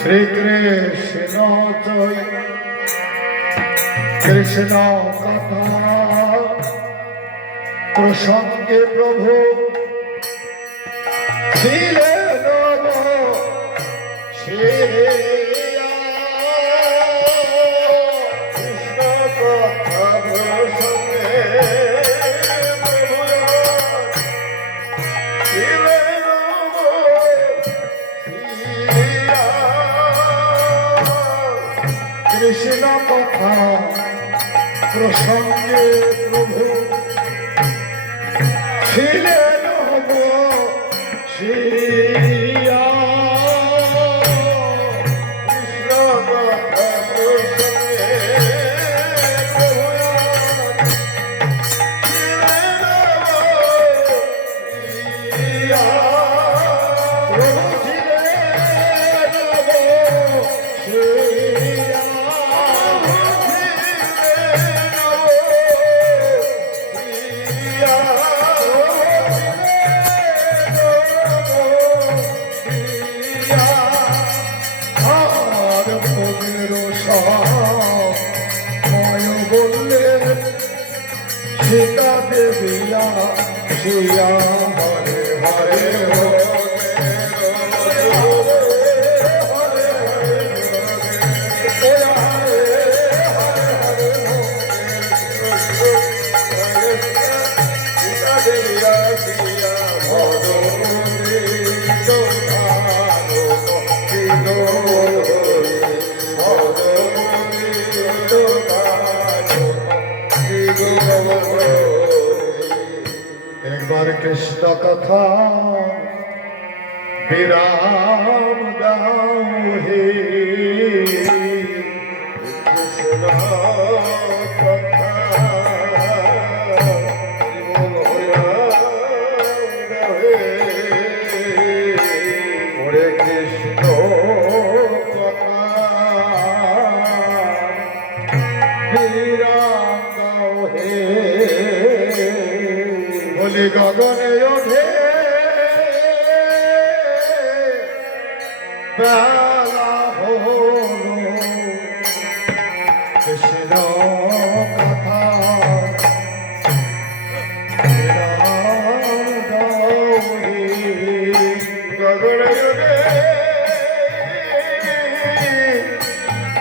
শ্রীকৃষ্ণ জয় কৃষ্ণ কথা প্রসঙ্গে প্রভু ছিলেন কৃষ্ণ কথা প্রসঙ্গে কৃষ্ণ কথা প্রসঙ্গে প্রভু ছিলেন শ্রিয়া কৃষ্ণ কথা প্রসঙ্গে প্রভু सीता देविया सिया हरे हरे सीता देविया सिया एक बार कृष्ण कथा विराम गाओ हे कृष्ण कथा हरे कृष्ण कथा विराम गाओ हे बोले गगने ओठे बेला हलो कृष्ण कथा विराम गाओ हे गगने ओठे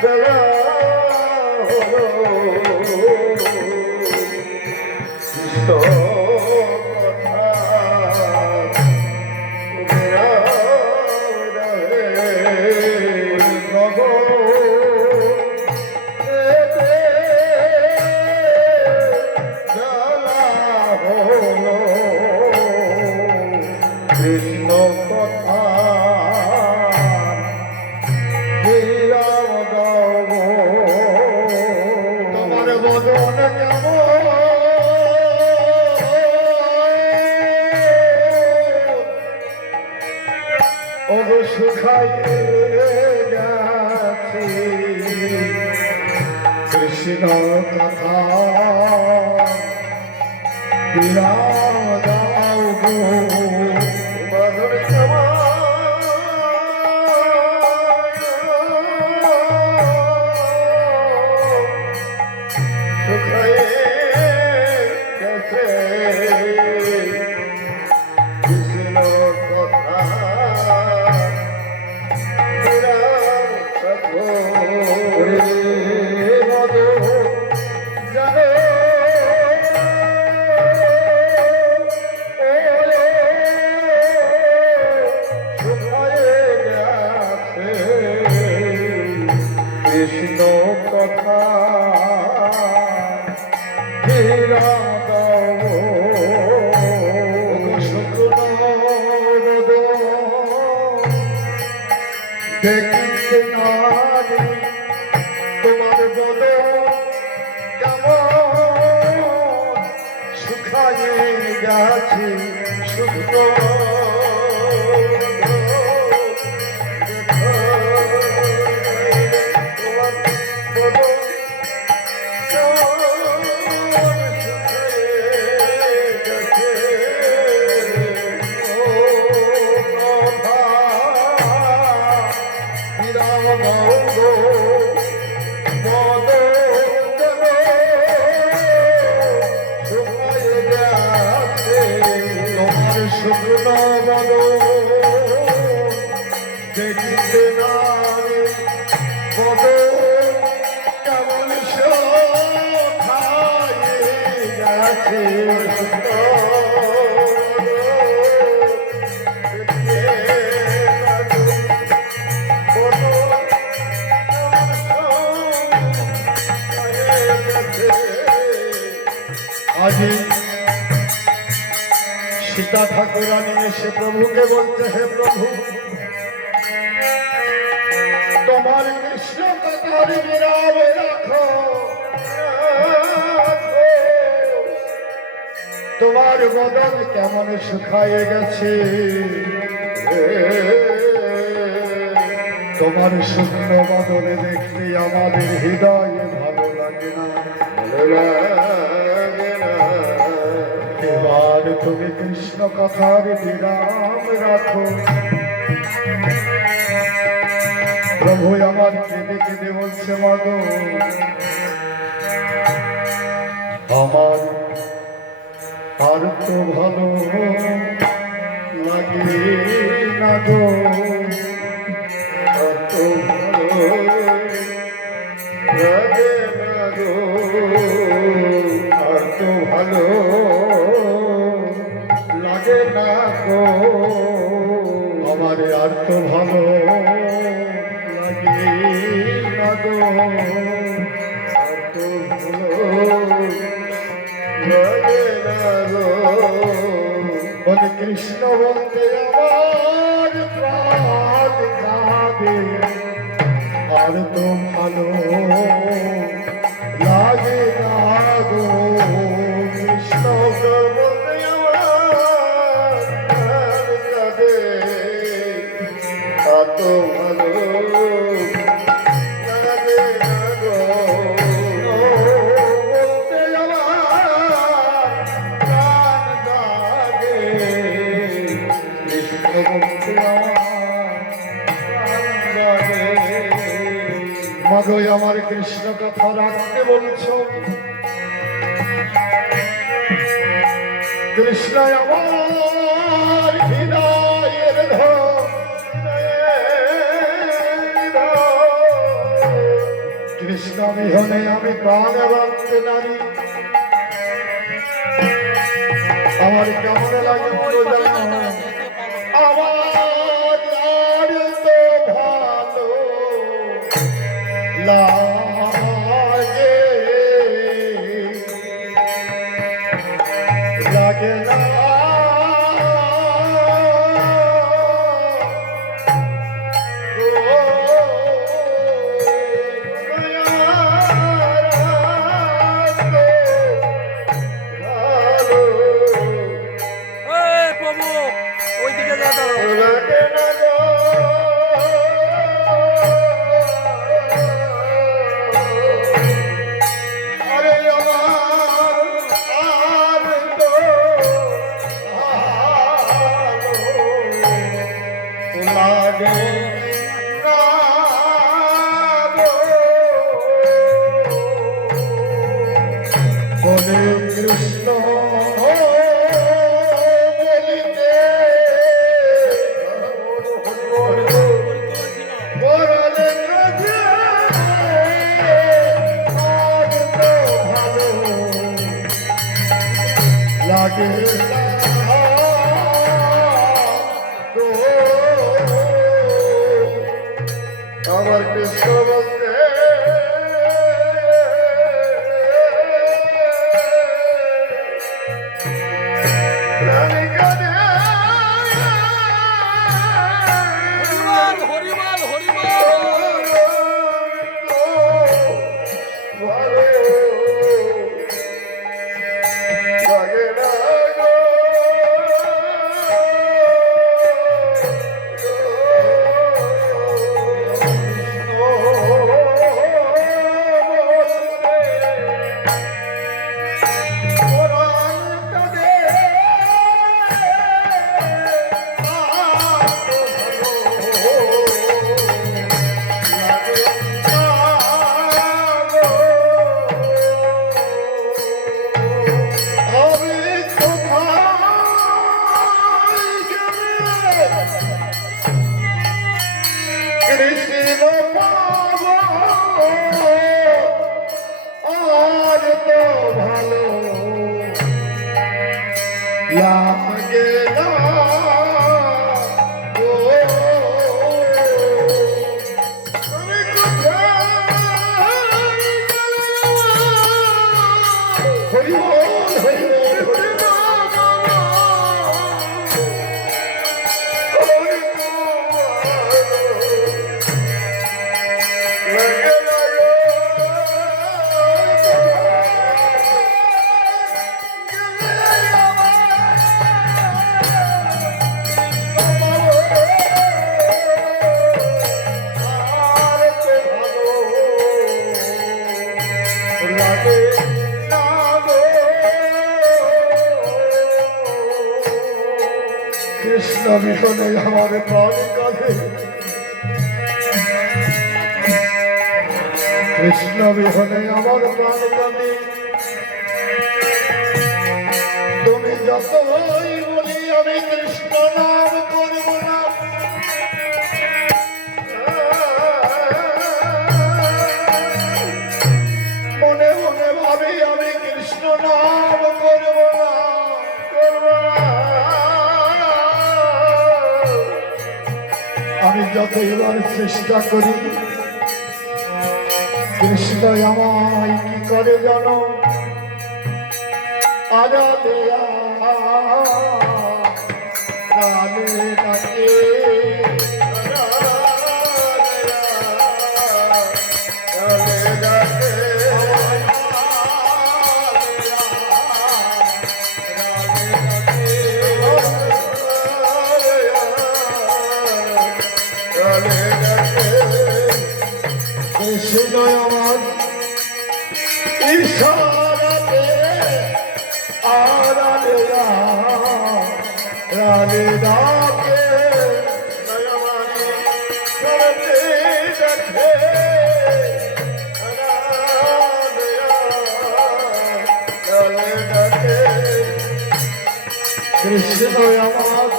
बेला हलो कृष्ण कृष्ण कथा विराम गाओ तुम्हारे बदन केमन ओगो सुखाइए गেছে कृष्ण कथा विराम गाओ कृष्ण कथा विराम गाओ देखते नारी तुम्हारे बदन केमन শুকায়ে গেছে শুকনো Ram দেখিতে নারে বদন কেমন শোভায়ে গেছে আজি সীতা ঠাকুরানী এসে প্রভুকে বলতে, হে প্রভু, তোমার কৃষ্ণ কথার বিরাম রাখো, তোমার বদন কেমন শুকায়ে গেছে, তোমার শূন্য বদনে দেখলে আমাদের হৃদয়ে ভালো লাগে না, এবার তুমি কৃষ্ণ কথার বিরাম রাখো। প্রভু আমার কেঁদে কেঁদে বলছে, মাগো আমার আর তো ভালো লাগে না গো, আর তো ভালো লাগে না গো, আর তো ভালো লাগে না গো, আমার আর তো ভালো লাগে না গো, আর তো ভালো লাগে না গো। বলে কৃষ্ণ বলতে আমার প্রাণ কাঁদে, আর তো ভালো লাগে না গো, কৃষ্ণ বলতে আমার প্রাণ কাঁদে, আর তো ভালো লাগে না গো, বলতে আমার প্রাণ কাঁদে, কৃষ্ণ বলতে মাগো আমার কৃষ্ণ কথা রাখতে বলছো, কৃষ্ণ আমার হৃদয়ের কৃষ্ণ বিহনে আমি প্রাণে বাঁধতে নারী, আমার কেমন লাগে বলো জানো, আমার আর তো ভালো লাগে লাগে না প্রভু ওইদিকে যা দাও। লাগে না গো, আরে আমার আর তো লাগে না গো, বলে কৃষ্ণ বলিতে বরলে কাছে আর তো ভালো লাগে না গো, আমার কৃষ্ণ বলতে প্রাণী কাঁদে, হরিবল হরিবল হরিবল। ভালো লাগে না গো, কৃষ্ণ দিল পাবো আর তো ভালো লাগে না গো। তুমি কোথায় হরি বল হরি বল কৃষ্ণ মিশনে আমার প্রাণ কাঁদে, কৃষ্ণ বিহনে আমার প্রাণ কাঁদে। তুমি যতই বলি আমি কৃষ্ণ নাম করব না, মনে মনে ভাবি আমি কৃষ্ণ নাম করব না, করব না। আমি যতইবার চেষ্টা করি কৃষ্ণ আমায় কি করে জানো, আজাদিয়া রানে ডাকে কৃষ্ণ আমার ইশারাতে আরালে রানে ডাকে নয়মানি করতে দেখে রানে ডাকে। কৃষ্ণ আমার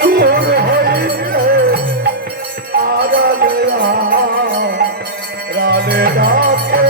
দূর হইতে আরালে রানে ডাকে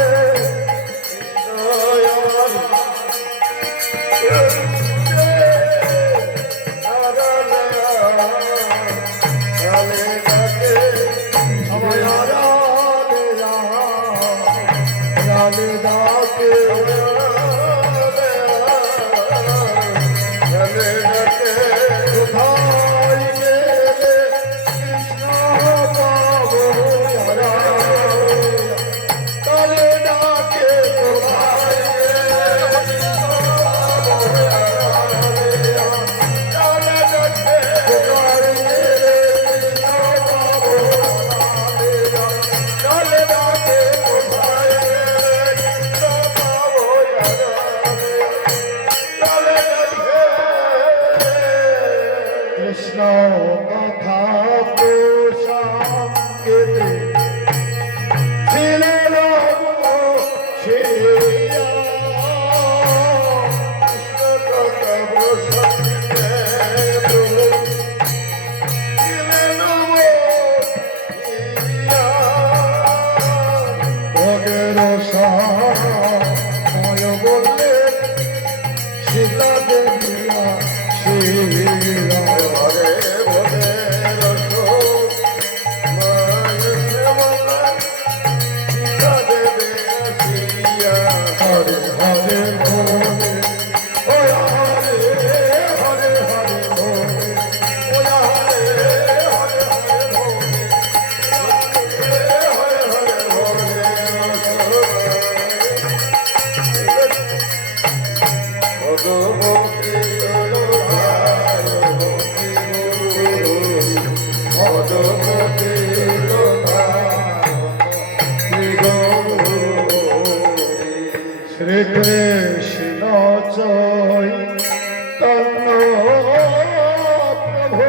কৃষ্ণ কথা তো সঙ্গেতে ছিল শিয়া, কৃষ্ণ কথা প্রসঙ্গে ছিলেন ভোগের সময় বললে সীতা দেবিয়া শিয়া হরে ভোগের সীতা দেবিয়া হরে হরে ভোগে ওয়া হরে হরে হরে ভোগে ওয়া হরে হরে হরে ভোগে হরে হরে ভোগে ভগবতী শ্রী কৃষ্ণ চৈতন্য প্রভু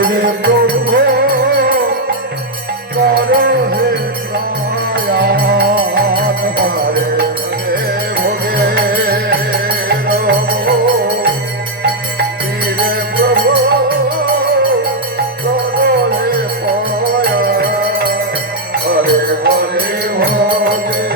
ধীরে প্রভু করো হে প্রয়াণ হরে হরে ভোগে ধীরে প্রভু করো হে প্রয়াণ হরে হরে ভোগে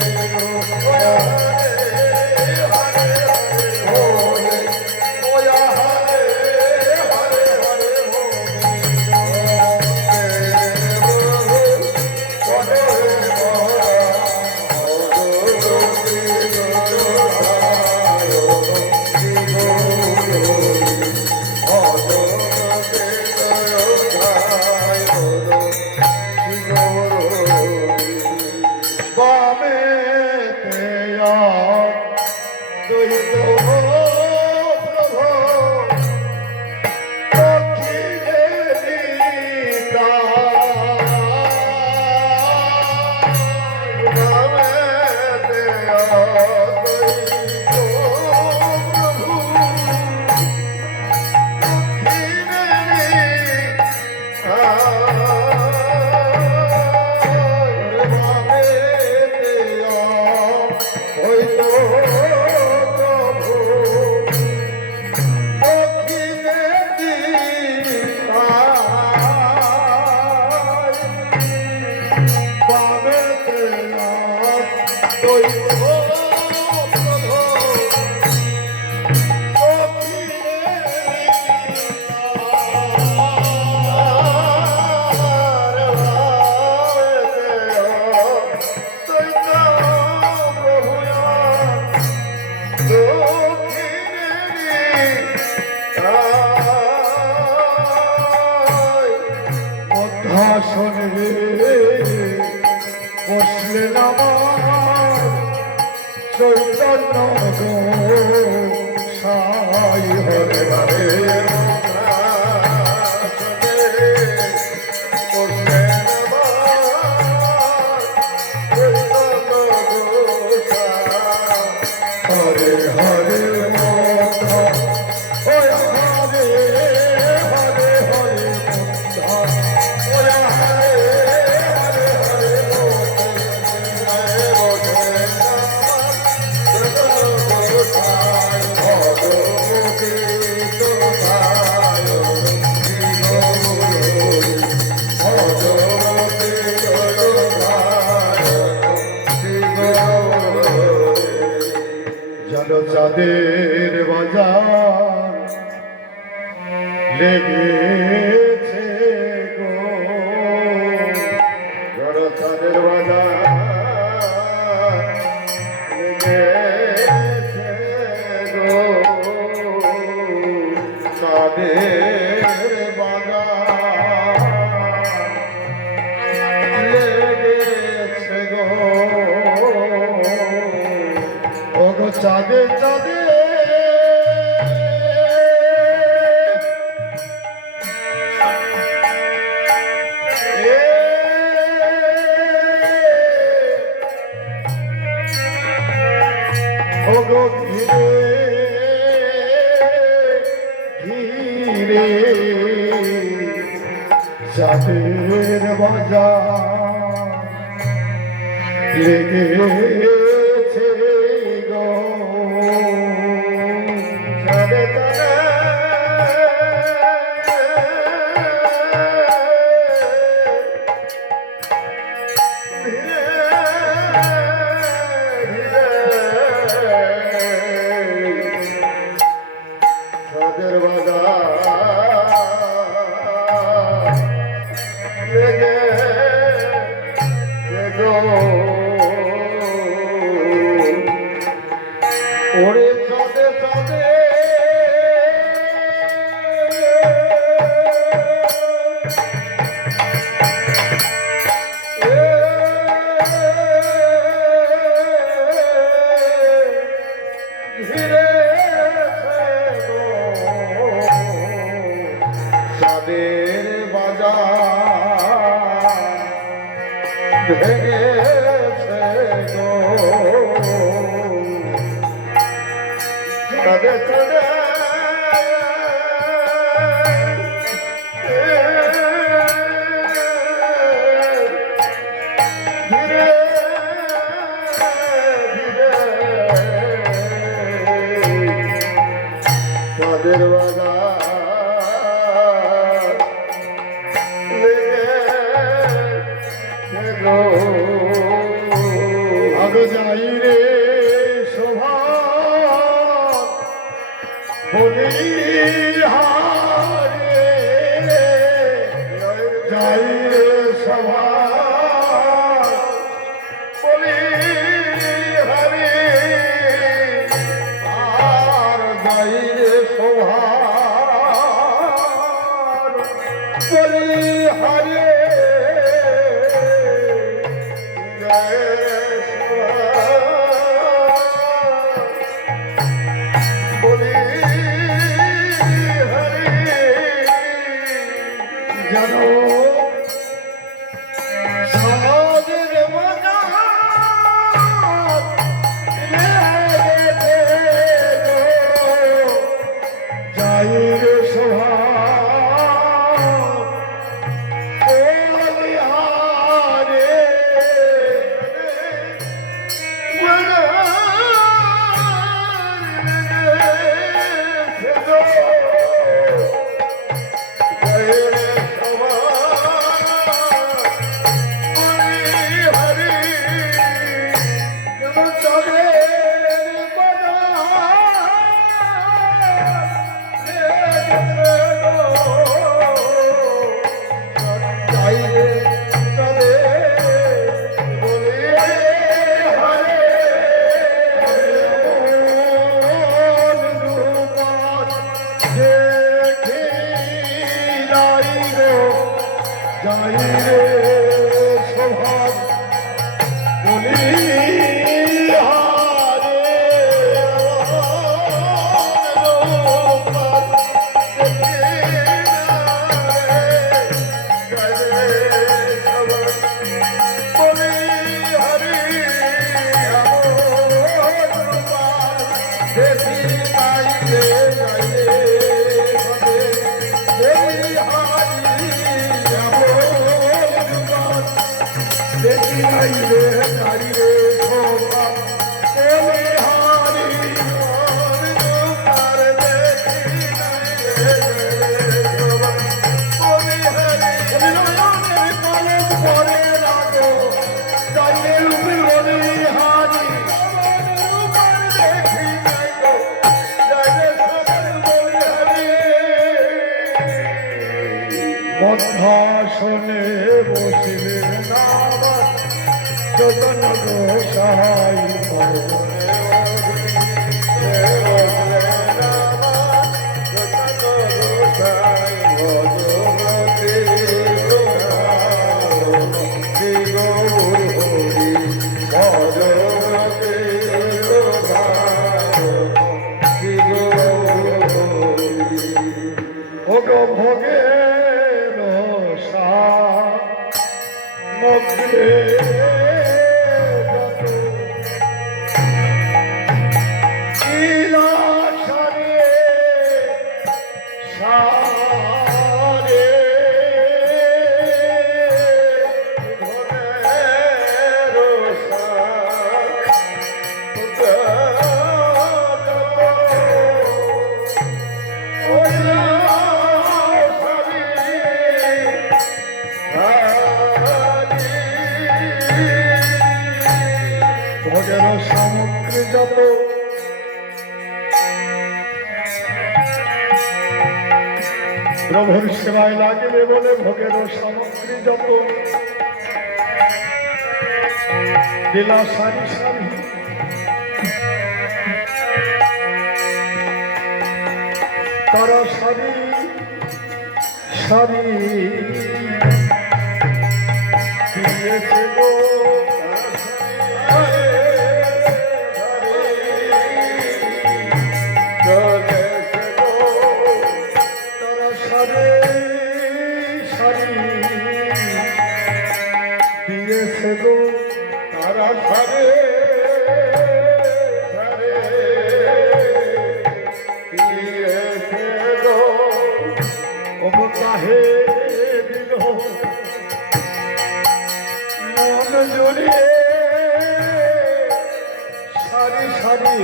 শুনবে বসলেন আমার চৈতন্য সাই হরে হরে হরে হরে চাঁদের বাজার লেগেছে গো চাঁদের বাজার লেগেছে গো চাঁদের বাজার লেগেছে গো চাঁদে চাঁদে ঘিরে ঘিরে চাঁদের বাজার লেগেছে গো চাঁদে চাঁদের বাজার লেগেছে গো ওরে চাঁদে চাঁদে ঘিরে চাঁদের বাজার ভেঙেছে গো চাঁদে চাঁদে ফুলের বাগান লেগেছে গো। আগে যাই রে শোভা বলিহারে, যাই রে শোভা বলিহারে, আর যাই রে শোভা বলিহারে, জানো সমাজের বাগান লেগেছে গো, যাই রে শোভা বলিহারে, লেগেছে গো। যাই রে স্বভাব বলিহারে, দেখি নাই রে নারী রে শোভা বলিহারি, আর দেখি নাই রে শোভা বলিহারি, কলেজ পরে রাখো যাইলে রূপে বলিহারি, দেখি নাই গো যাইলে সবার বলিহারি। মধ্যাসনে বসিলেন নামা যতন গোসাই ভোগের মধ্যে ভোগের সামগ্রী যত প্রভুর সেবায় লাগিবে বলে ভোগের সামগ্রী যত দিলা সারি সারি, তারা সারি সারি দিয়েছে গো। দিয়েছে গো তারা সারে সারে দিয়েছে গো, ও কাহে দিল মন জড়িয়ে সারি সারি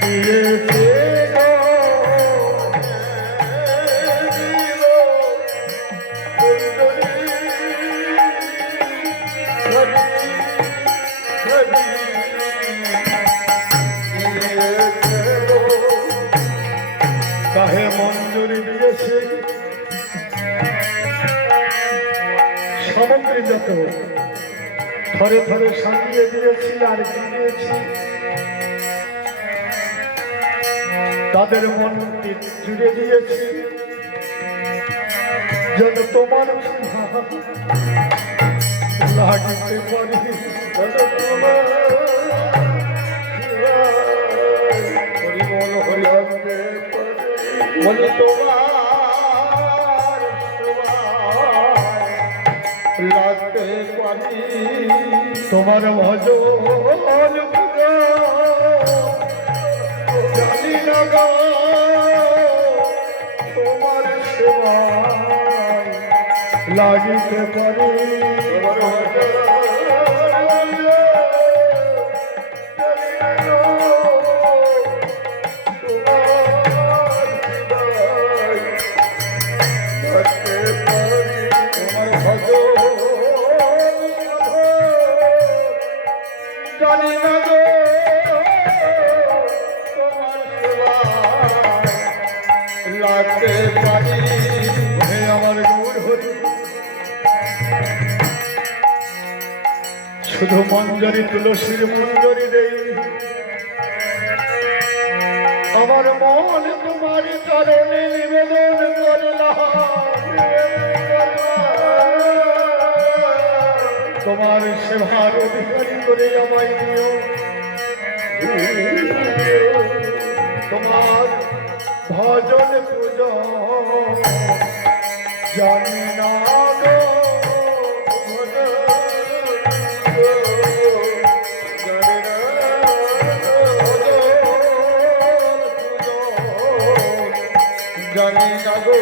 দিয়েছে সামগ্রী যত থরে থরে সাজিয়ে দিয়েছি আর গিয়েছি, তাদের মনকে জুড়ে দিয়েছি যেন তোমার লাগিতে পারি, হরিবল হরিহরে বলে তোমার লাগতে পারি, তোমার ভজন জানি না গো তোমার সেবা লাগিতে পারি, জানি না গো তোমার সেবা লাগতে পারি, হে আমার গুরু হরি। শুধু মঞ্জরি তুলসীর মঞ্জরি দেই, আমার মন তোমার চরণে নিবেদন করলাম, তোমার সেবার অধিকারী করে আমায় দিও, তোমার ভজন পূজন জানি না গো জানি না গো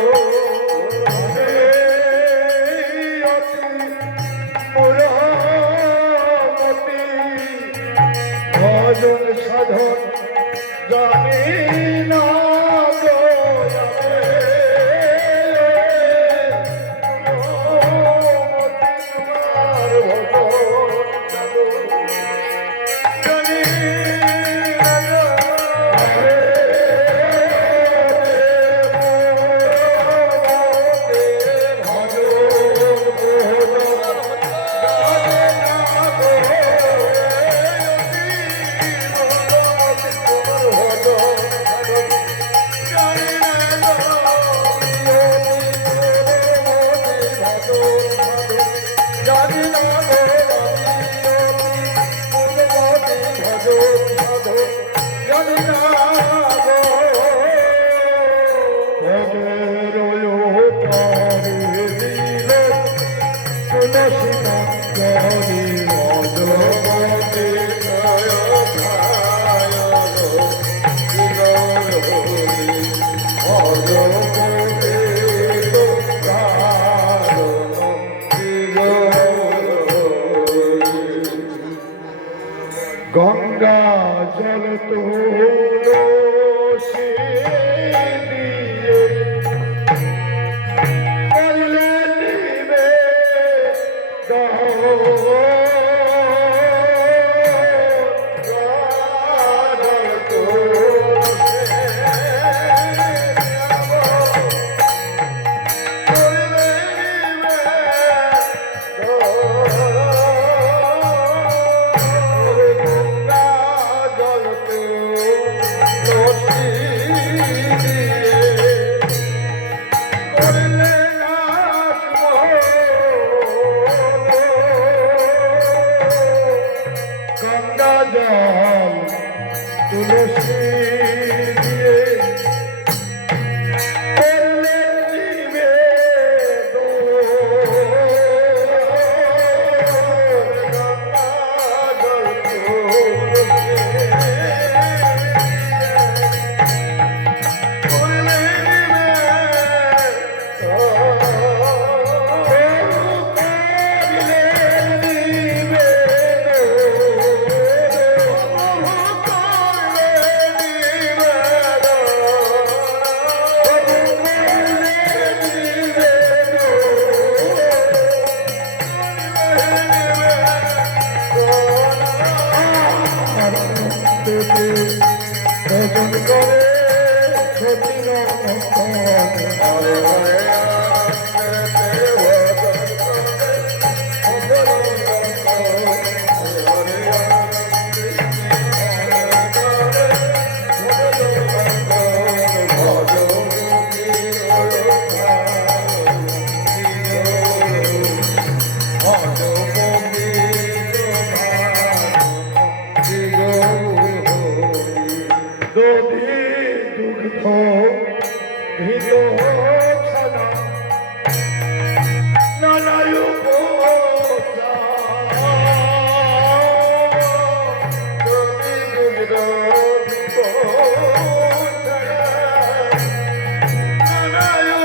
ভজন সাধন জানি না গো, গঙ্গা জল তুলসী দিয়ে করলে গঙ্গা জল তুলসী দিয়ে করলে ভজন করে সতীর দধি দুগ্ধ ঘৃত ছানা নানায়ু দধি দুগ্ধ ঘৃত নানায়ু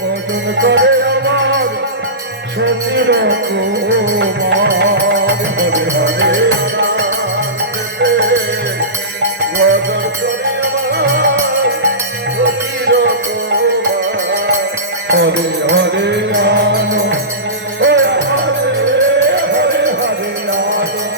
ভজন করে আমার সতীর কুমার হরে হরে ভজন করে আমার সতীর কুমার হরে হরে আনন্দ হরে হরে হরে আনন্দ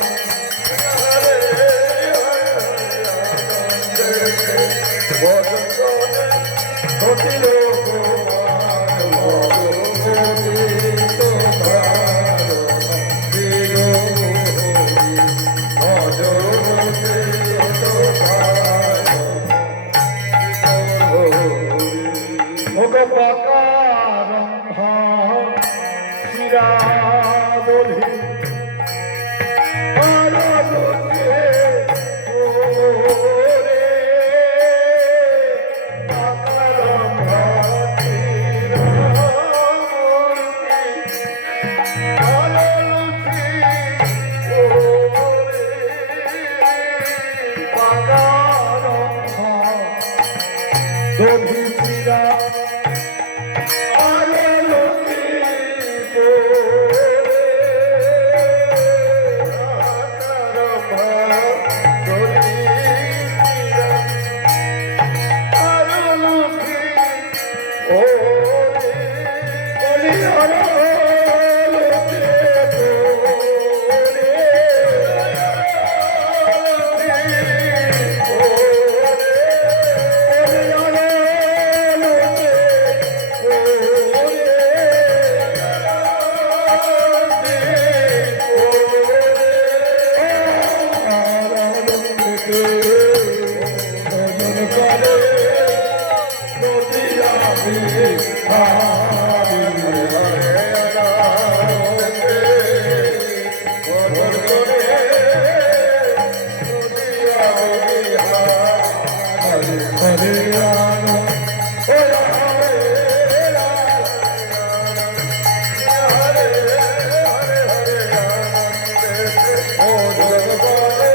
ভজন করে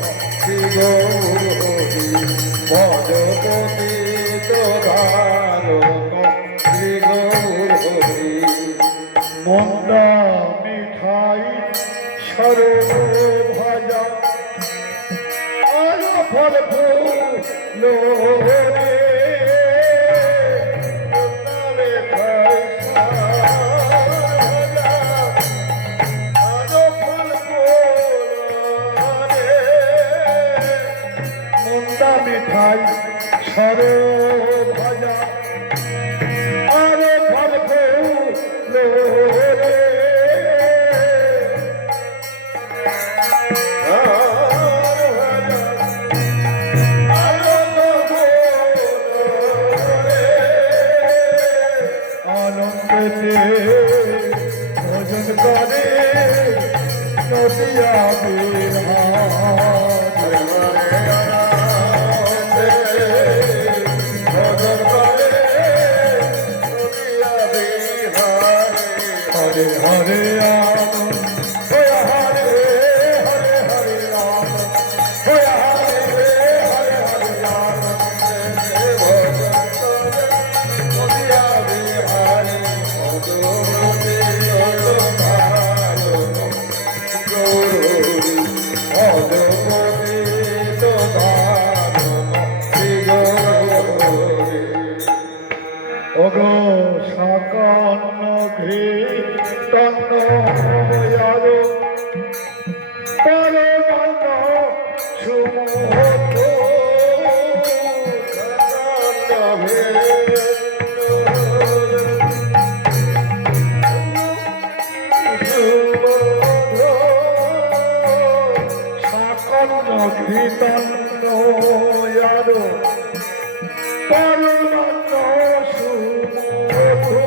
সতীর মন্দা মিঠাই সরো ভাজা আলো ফল ফুল রে মন্দা মিঠাই সরো ভাজা আলো ফল ফুল রে আনন্দে ভজন করে নদিয়া বিহার ভজন করে হরে রাম হরে হরে হরে রাম হরে হরে হরে রাম মদিরা বিহারি মধুমতি গৌরী মধুমতি ওগো সাকান্ন ঘৃতন্ন ইয়ারো পরমান্ন সুমোত সাকান্ন ঘৃতন্ন ইয়ারো পরমান্ন সুমধু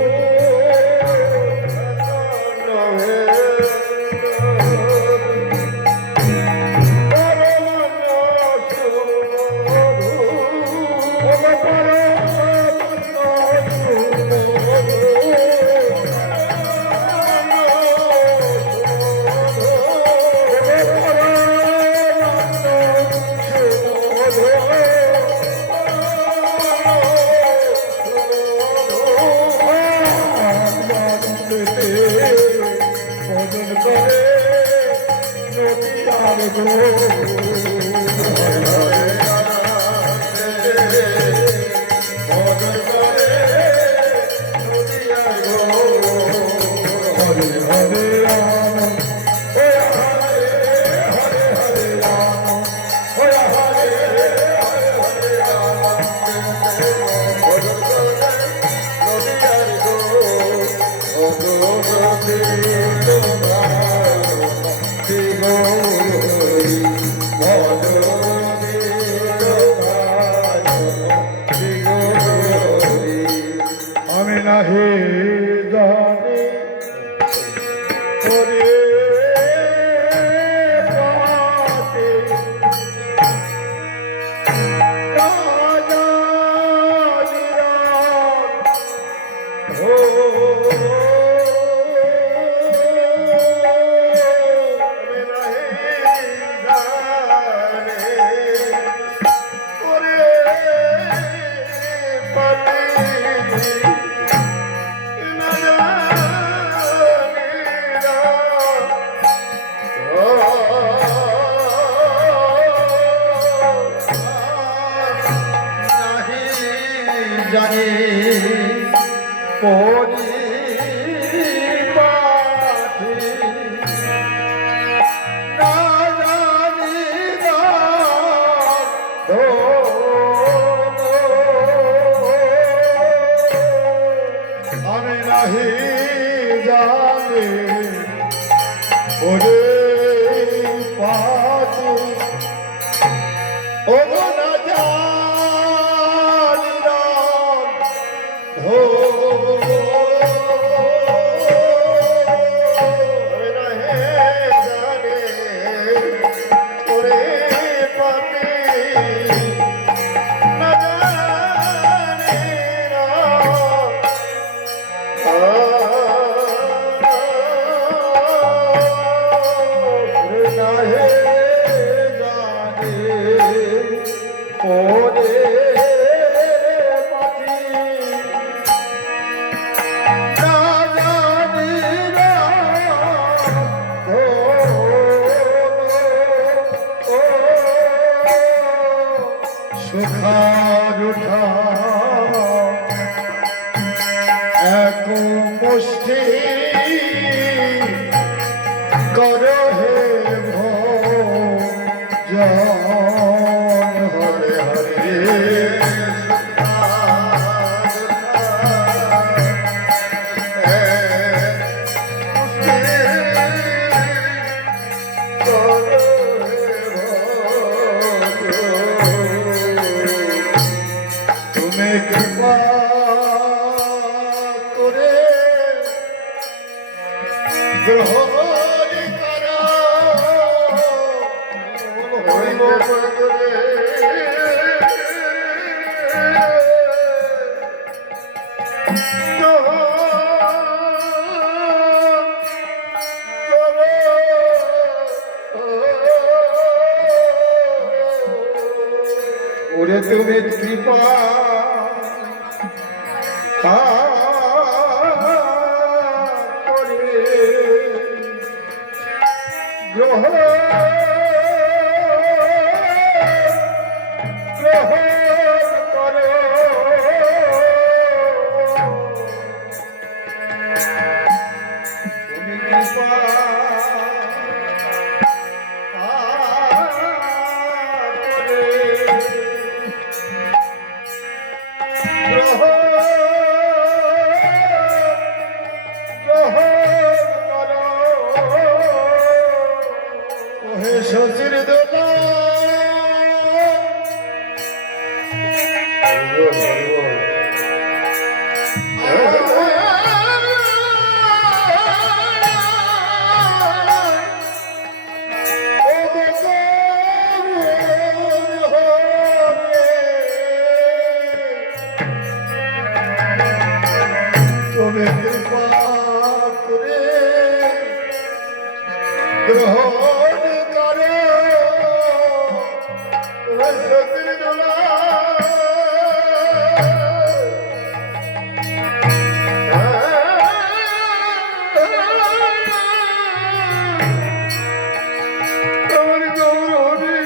ভজন করে নদীয়ার গো ভজন করে নদীয়ার গো হরে হরে রাম হরে হরে হরে রাম হরে হরে হরে রাম ভজন করে নদীয়ার গো ভগবতী আমি নাহি জানি ওরে পাতে জানি পরিপাটি না জানি আমি নাহি জানি ওরে পাটি ও না সুখার উঠা এক মুষ্টি করো হে ভজন হরে হরে তুমি কৃপা করে গ্রহণ করো হরিব করে তুমি কৃপা করে গ্রহণ করো তুমি কৃপা শশীর দোলা তুমি কৃপা করে গ্রহণ করে সতীর দোলা তোমার গৌরী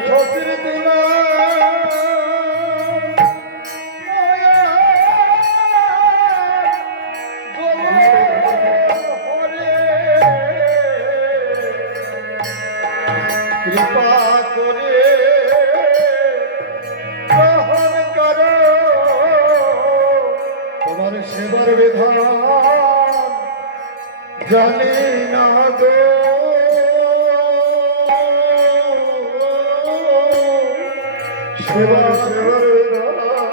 শশীর দোলা কৃপা করে গ্রহণ করো তোমার সেবার বিধান জানি না গো সেবার সেবার বিধান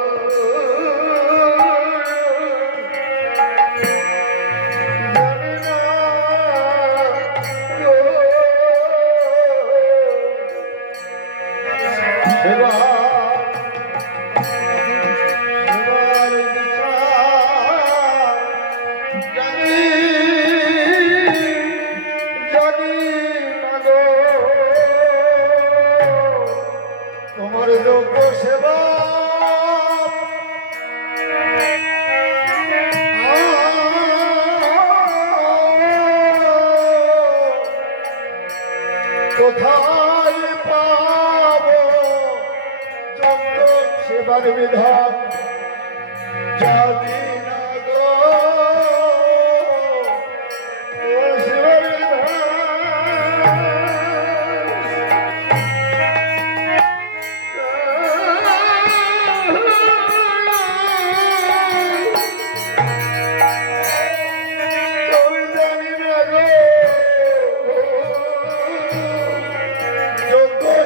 জানি না গো সেবার সেবার বিচার জানি জানি না গো তোমার যোগ্য সেবা কোথায় পাবো যোগ্য সেবার বিধান জানি না গো ও সেবার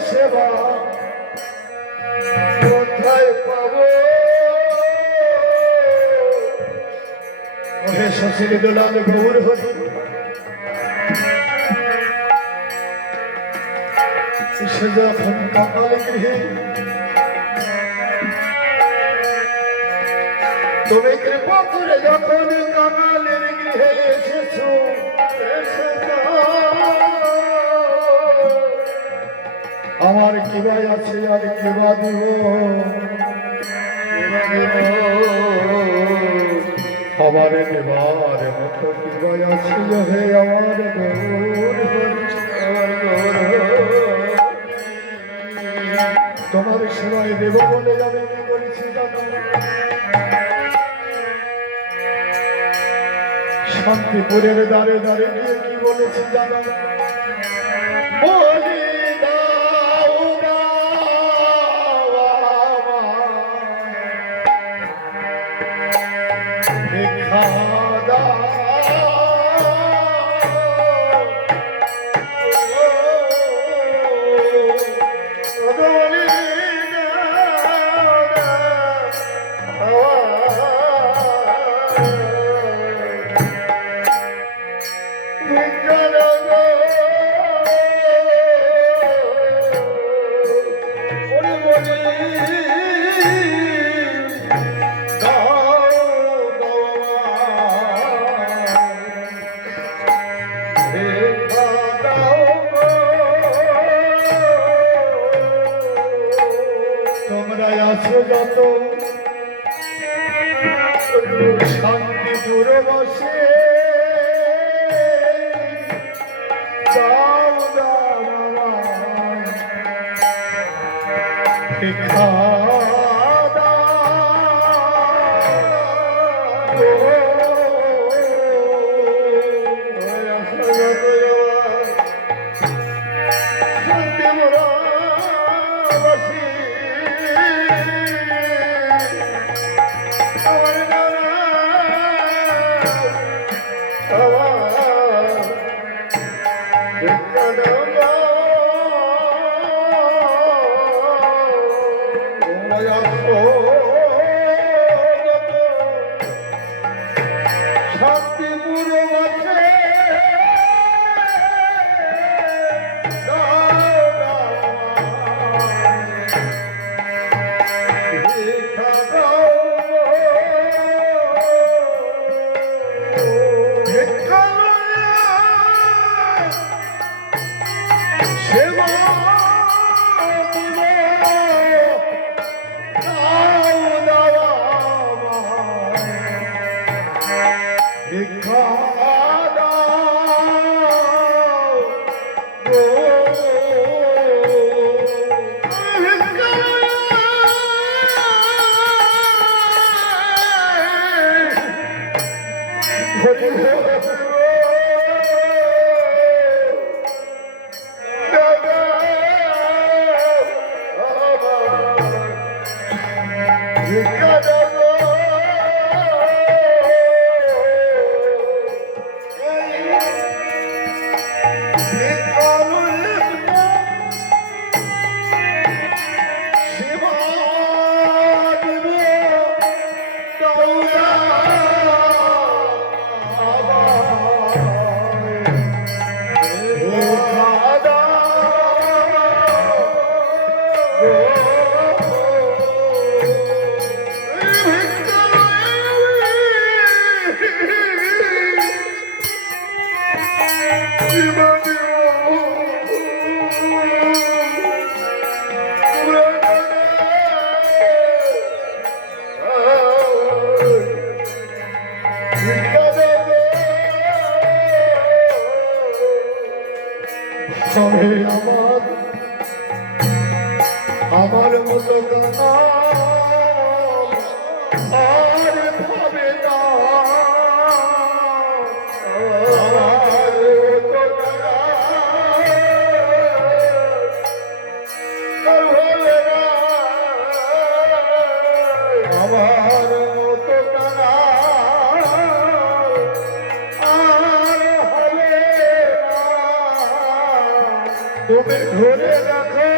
সেবা কোথায় পাবো ওহে শশীর দোলাল গৌর হরি সে যখন কাকাল গৃহে তুমি কৃপা করে যখন কাকালের গৃহে এসেছো আমার কিবাই আছে আর কিবা দিব আমার দেবার মতো কিবাই আছে হে আমার তোমার সেবায় দেব বলে যাবে কি করেছি জানো শান্তিপুরের দ্বারে দ্বারে গিয়ে কি বলেছি জানো বলি আছে যত শান্তিপুর বসে দাও দাও ভিক্ষা আমার মতো গানা আর ভাবে না আমার মতো গানা আর হবে না তুমি ধরে রাখো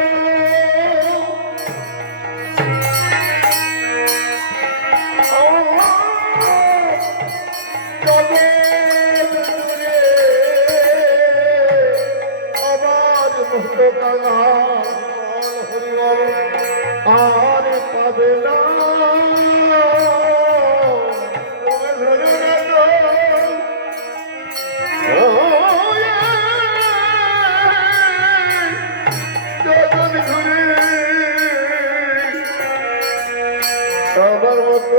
আর পাবে না সবার মতো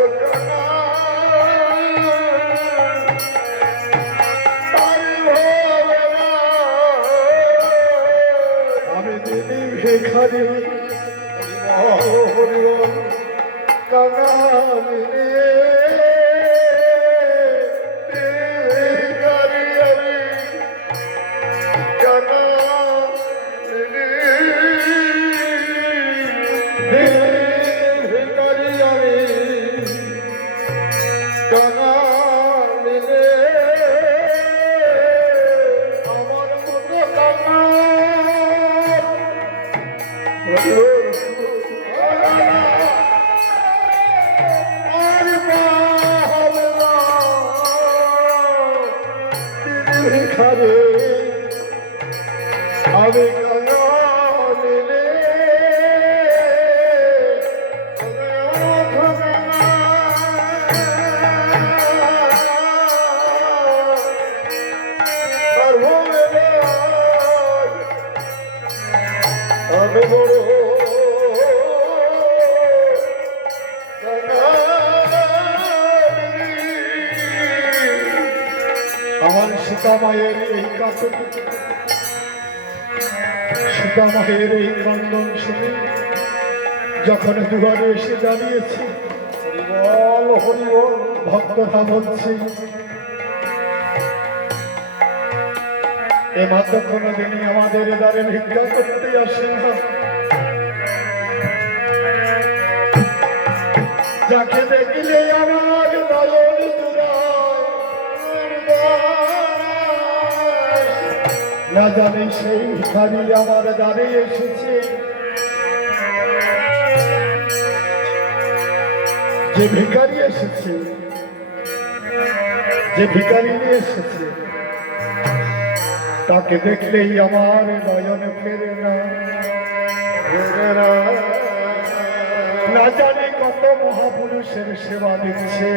আমি দিদি ভিখারি কাঙালি ভিখারি আমি কাঙালি ভিখারি আমি কাঙালি আমার মতো কাঙাল ভিখারে আমি কাঙালি আমি বড় আমার সীতা মায়ের এই কাকুতি, সীতা মায়ের এই ক্রন্দন শুনে যখন দুয়ারে এসে দাঁড়িয়েছি, হরিবল হরিবল ভক্তরা বলছি এ মাত্র কোনোদিনই আমাদের দ্বারে ভিক্ষা করতে আসে না, যাকে দেখিলে আমার নয়ন জুড়ায়, না জানি সেই ভিখারি আমার দ্বারে এসেছে, যে ভিখারি এসেছে, যে ভিখারি নিয়ে এসেছে তাকে দেখলেই আমার নয়ন ফেরে না, ফেরে না। না জানি কত মহাপুরুষের সেবা দিচ্ছে,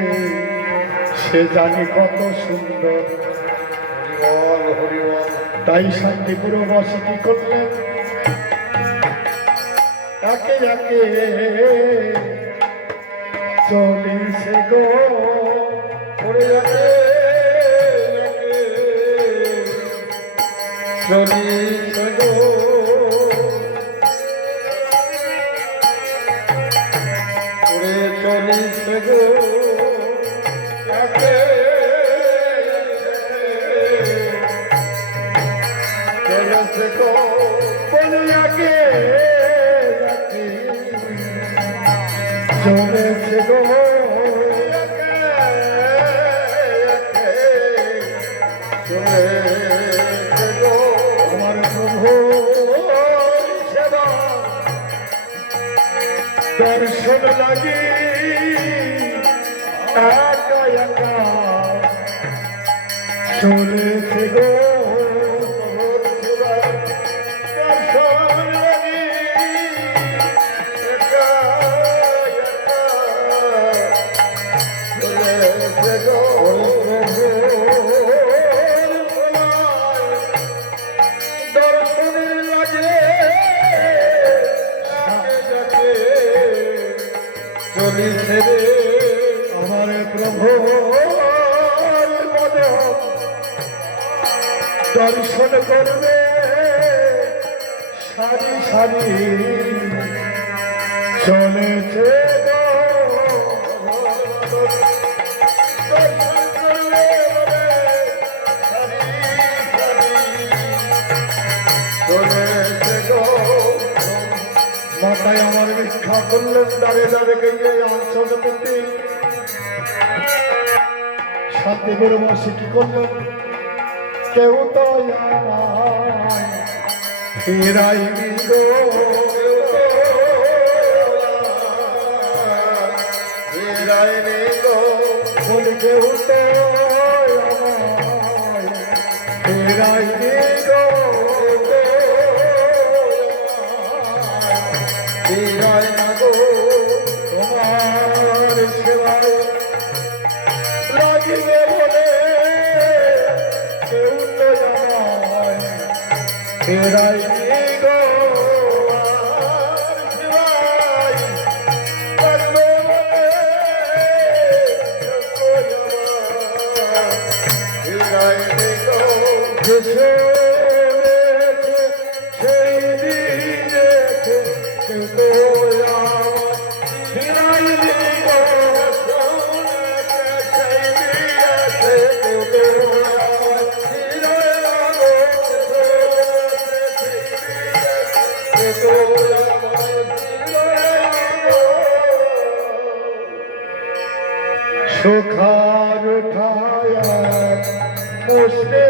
সে জানি কত সুন্দর। হরিবল হরিবল। তাই শান্তিপুরবাসী কি করলেন, একে একে চলিছে গো, পড়ে একে একে চলিছে গো, পড়ে চলিছে গো, একে চলেছে গো, পড়ে একে একে চলেছে গো, চলেছে গো। আমার প্রভু সেবা দর্শন লাগি একা একা চলেছে গো, দর্শন লাগি একা একা চলেছে গো। দর্শনের লাগে চলিছে রে আমার প্রভু, দর্শন করবে সারি সারি চলেছে গো, দর্শন করবে সারি সারি চলেছে গো। মাথায় আমার ভিক্ষা করলেন, দাঁড়ে দাঁড়ে গিয়ে অঞ্চল পেতে শান্তিপুরে বসে কি করলেন, কেউ তো আমায় ফেরাইনি গো, ফেরাইনি গো, বলে কেউ তো আমায় ফেরাইনি গো, ফেরাই না গো, তোমার সেবায় লাগিবে বলে কেউ তো আমায় ফেরাইনি গো, আর সেবায় লাগবে বলে কেউ তো আমায় ফেরাইনি গো। সেই দিনে কেউ তো আমায় ফেরাইনি গো, সুখার উঠায়া মুসলে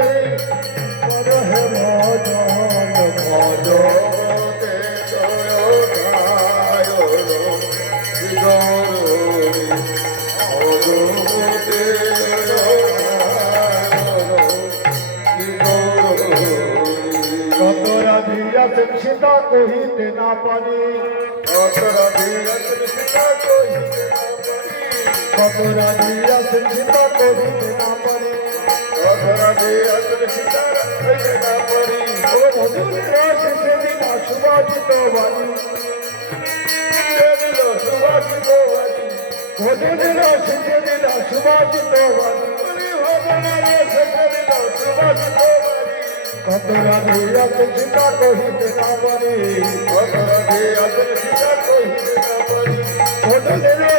করহে ভজন ভজতে দয়ায় ভগবতে কত রাধি আছেন সীতা কহিতে না পারি, কত রাধি আছেন সীতা কহিতে না পারি, কত রাধি আছেন সীতা কহিতে না পারি, কত রাধি আছেন সীতা কহিতে না পারি। ও মধুর রস সেদিন সুবাসিত বাণী, সেদিন সুবাসিত বাণী, মধুর রস সেদিন সুবাসিত বাণী, কত রাধে আছে সীতা কহিতে না পারি কত রাধে আছে সীতা কহিতে না পারি ওটলে রে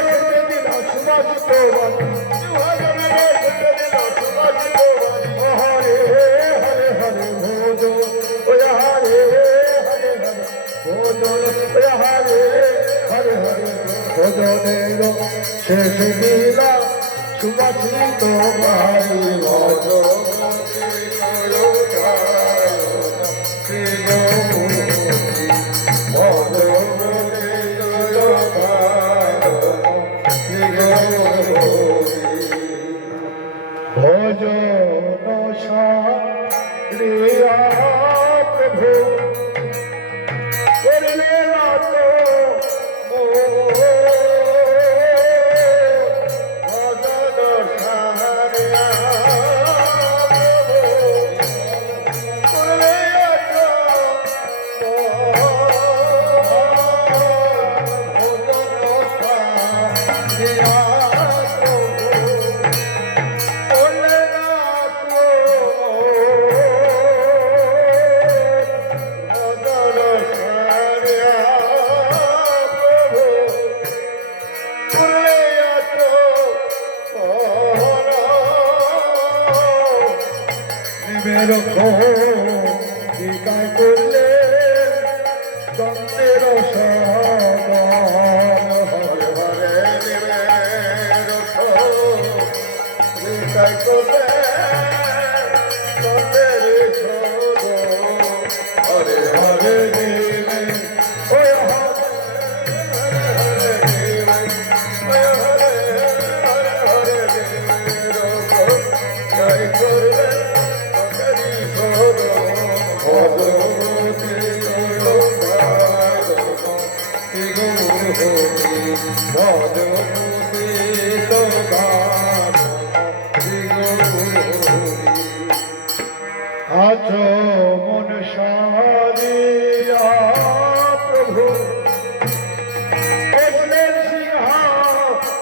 দিন সুবাসিত বাণী সুহাগনে রে দিন সুবাসিত বাণী হরে হরে হরে ভোজ ওয় হরে হরে হরে ভোজ ওয় হরে হরে হরে ভোজনের শেষ লীলা সুবাসিত বাণী ভোজ ভজন সারিয়া প্রভু করলে রাত ভজন সারিয়া বিকায় করলে চন্দ্রের হরে হরে বিকায় করলে চন্দ্রের হরে হরে আছো মন সারিয়া প্রভু বসলেন সিংহাসনে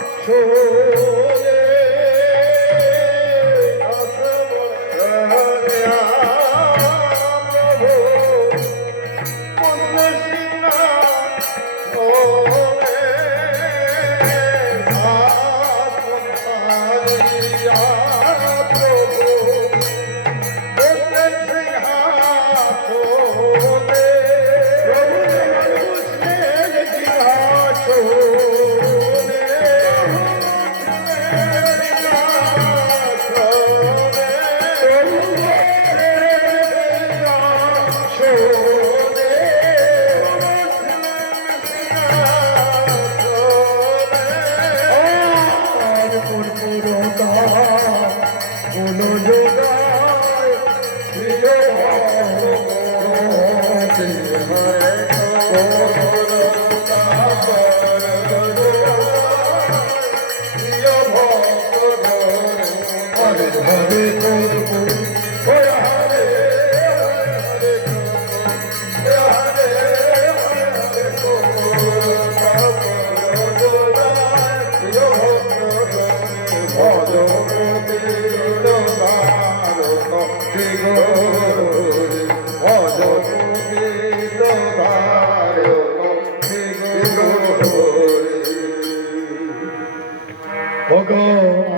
ভগো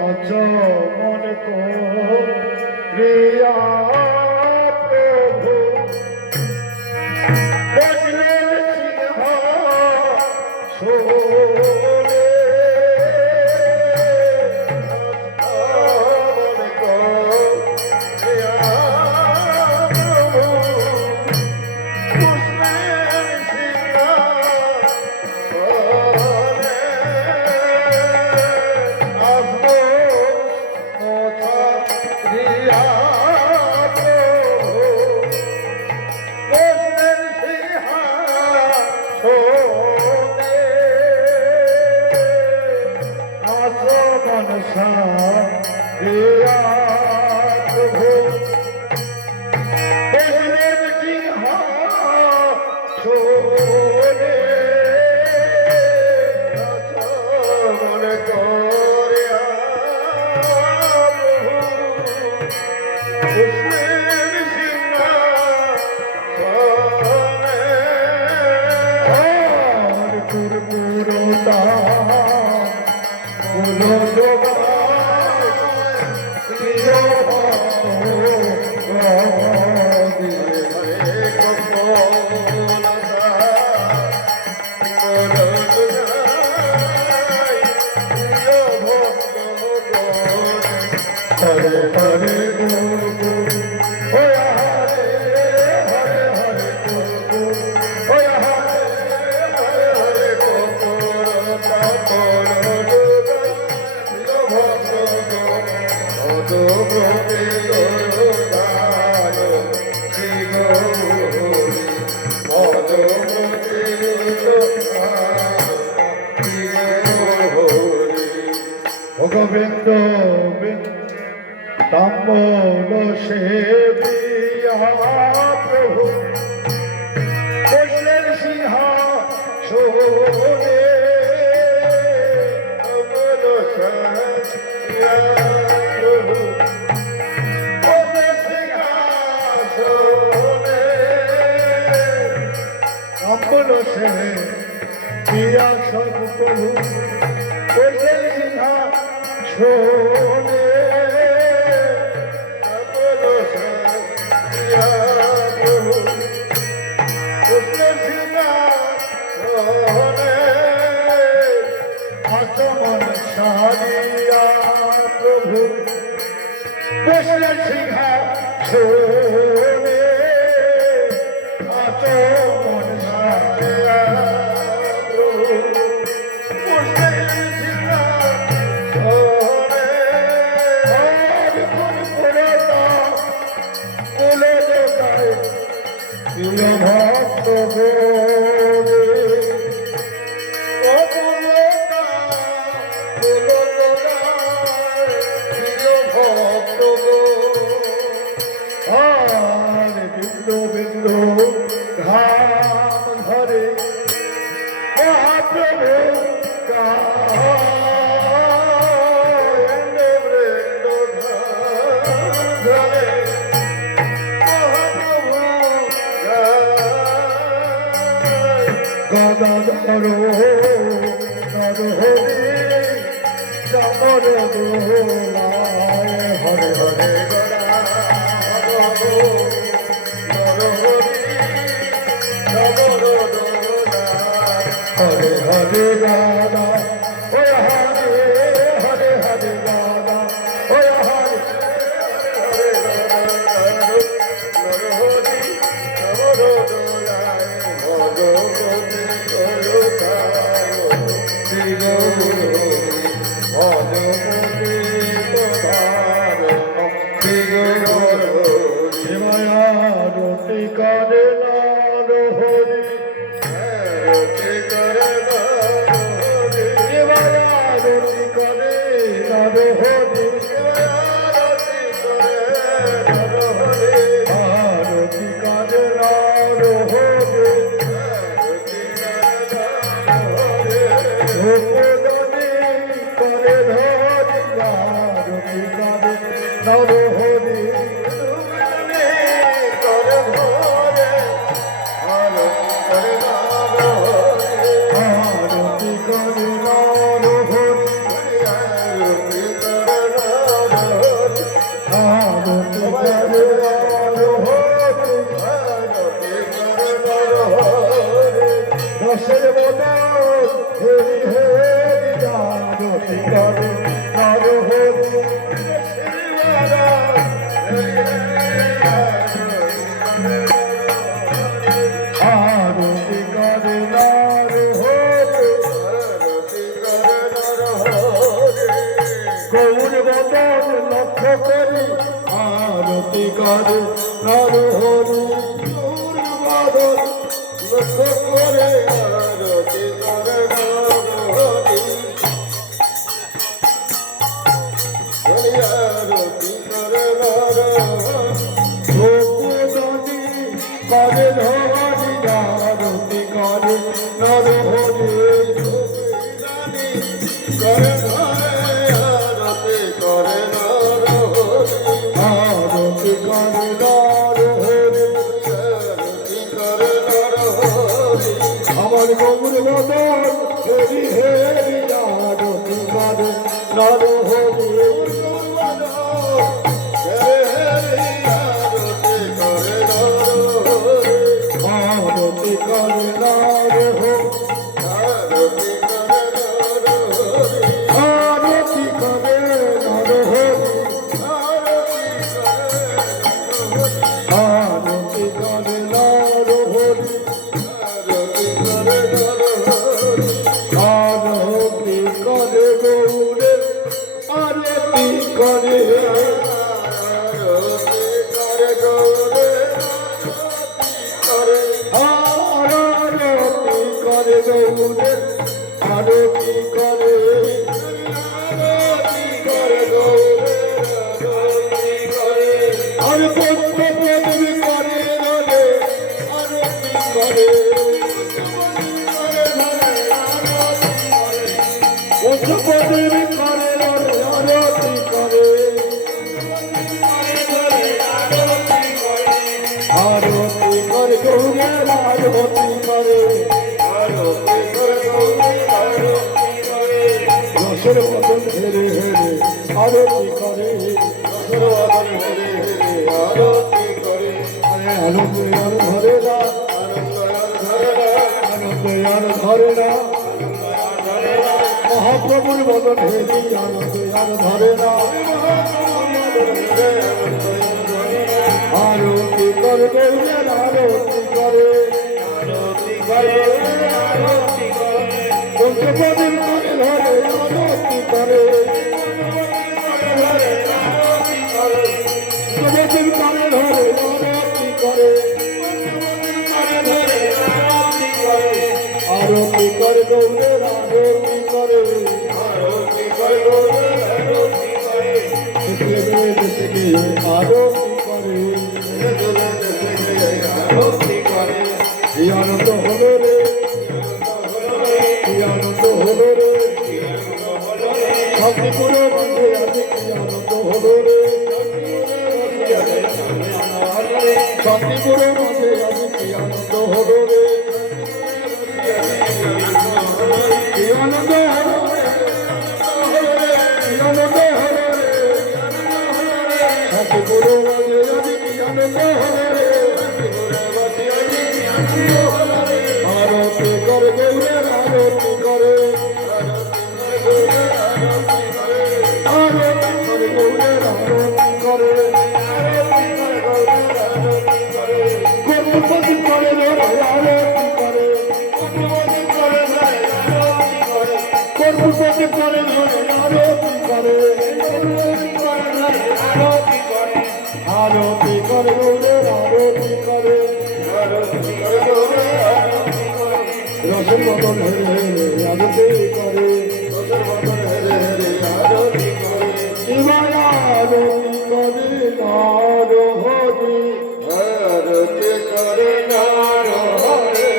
আজ মন করিয়া প্রভু বসলেন সিংহাসনে মন করিয়া প্রভু বসলেন সিংহাসনে কৃষ্ণের সিংহাসনে আর পুরপুরতা বলো জোগায় প্রিয় ভক্ত হরে কপলতা বলো জোগায় প্রিয় ভক্ত হরে হরে গুরু গুরু হরে হরে হরে হরে গুরু গুরু হরে হরে হরে হরে কপলতা বলো জোগায় প্রিয় ভক্ত অদভক্তি দান শ্রী গৌরী অদভক্তি শ্রী গৌরী ভগবিন্দ তাম্বল সেবিয়া প্রভু কৃষ্ণের সিংহাসনে তাম্বল সেবিয়া প্রভু কৃষ্ণের সিংহাসনে তাম্বল সেবিয়া সব প্রভু কৃষ্ণের সিংহাসনে আচমন সারিয়া প্রভু বসলে সিংহাসনে আচমন সারিয়া প্রভু বসলে সিংহাসনে আর পুরপুরতা বলে জোগায় প্রিয় ভক্ত বিন্দু বিন্দু ধাম ধরে মহাপ্রভু ধরে গদাধর নরহরি চামর দোলায় হরে হরে গদাধর নরহরি চামর দোলায় হরে হরে গাদা হরে হরে হরে হরে গাদা হরে হরে হরে নরহরি চামর দোলায় ভগবতী শ্রী গৌরী ভগবতী প্রধান শ্রী গৌরী শিবায়া রতি করে নার হরি রতি করে শিবায়া রতি করে নার হরি শিবায়া রতি করে নার হরি আরতি করে নার হরি উপদনি করে ধরি আরতি করে নর হরি উপদনি করে ধরে আরতি করে নর হরি আরতি করে নর হরি আরতি করে নর হরি আরতি করে নর হরি আরতি করে নর হরি দশের বদল হরি হরি আরতি করে নর হরি আরতি করে নর হরি গৌর বদন লক্ষ্য করি আরতি করে নর হরি গৌর বদন লক্ষ্য করে আরতি করে নর হরি আরতি করে নর উপদনি করে ধরি আরতি করে নর হরি করে আরতি করে নর হরি আরতি আমার গৌর বদন হরি হরি আরতি করে নর হরি আরতি করে নর হরি আরতি করে নর হরি আরতি করে নর হরি আরতি করে গৌরে আরতি করে আরতি করে গৌরে আরতি করে আর পদ্ম পদবী করে রে আরতি করে পদ্মপদবী করে রে আরতি করে আরতি করে গৌরে আরতি করে রসের বদন হেরে হেরে আরতি করে আনন্দ আর ধরে না আনন্দ আর ধরে না মহাপ্রভুর বদন হেরি আনন্দ আর ধরে না আরতি করে আরতি করে পঞ্চপদীর করে ধরে আরতি করে পঞ্চপদীর করে ধরে আরতি করে আরতি করে গৌরের আরতি করে আরতি করে এই আনন্দ হলো রে এই আনন্দ হলো রে শান্তিপুরে বন্ধে আছে কি আনন্দ হলো রে শান্তিপুরে বন্ধে আছে কি আনন্দ হলো রে কি আনন্দ হলো রে কি আনন্দ হলো রে শান্তিপুরে বন্ধে আছে কি আনন্দ হলো রে আরতি করে গৌরের আরতি করে আরতি করে গৌরের আরতি করে কর্মপতি করে আরতি করে কর্মপতি করে আরতি করে আরতি করে গৌরের আরতি করে রসের বদন হেরে হেরে আরতি করে এবার আরতি করে নার হরি আরতি করে নার হরি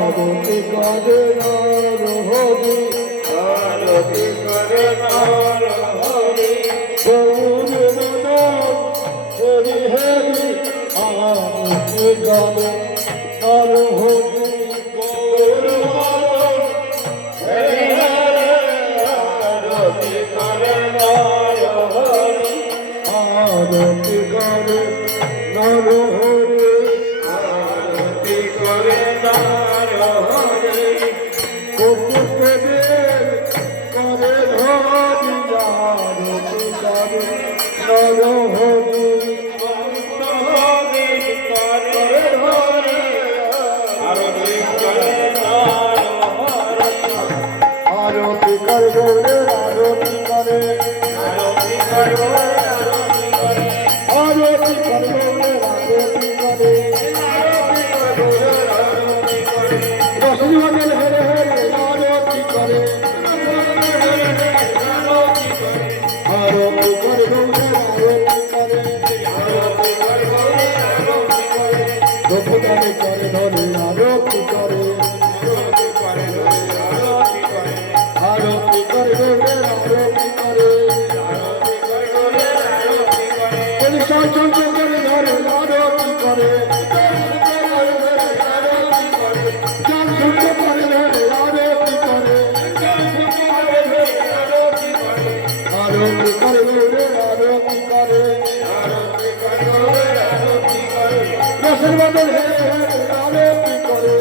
আরতি করে নার হরি আরতি করে নার হরি গৌর বদন হরি হরি আরতি করে নার হরি গৌর বদন হরি হরি আরতি করে নার হরি আরতি করে নার হরি আরতি করে নার হরি কপুরদের করে ধরি আরতি করে নার হরি আরতি করে গৌরের আরতি করে আরতি করে আরতি করে গৌরের আরতি করে রসনি বদন হেরে হেরে আরতি করে আরতি করে গৌরের আরতি করে দ্রৌপদী করে ধরে আরতি করে আরতি করে গৌরের আরতি করে চঞ্চল করে রসের বদল হে আরতি করে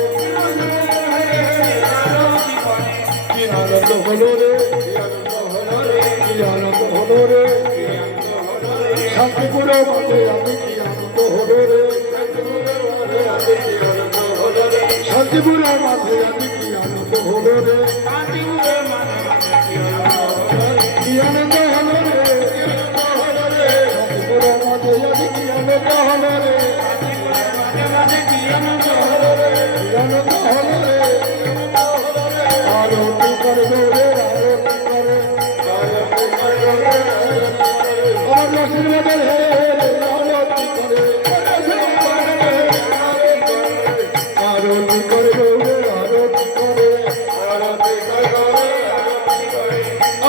কি আনন্দ হলো রে কি আনন্দ হলো রে শান্তিপুরের মাঝে আমি কি আনন্দ হলো রে শান্তিপুরের মাঝে আমি কি আনন্দ হলো রে কি আনন্দ হলো রে শান্তিপুরের মাঝে আমি কি আনন্দ হলো রে কি আনন্দ হলো রে আরতি করবে রে আরতি করে আমার রসের বদল হে আরতি করে আরতি করে রে আরতি করে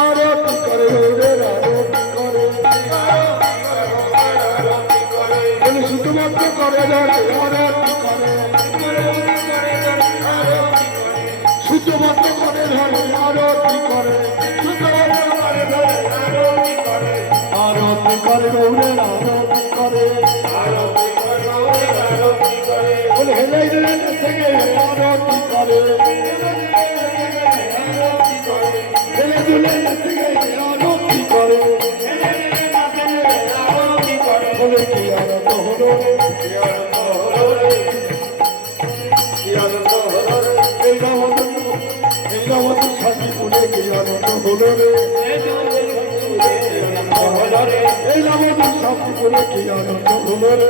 আরতি করে রে আরতি করে বলে শুধুমাত্র করে আরতি করে শুদ্ধমাত্র করে ধরে আরতি করে আরতি করে গৌরে আরতি করে বলে হেলাই দিলেন থেকে আরতি করে হেলে দিলেন থেকে আরতি করে বলে কি আনন্দ হলো শান্তিপুরে কি আনন্দ হলো রে এই নামধুর শান্তিপুরে কি আনন্দ হলো রে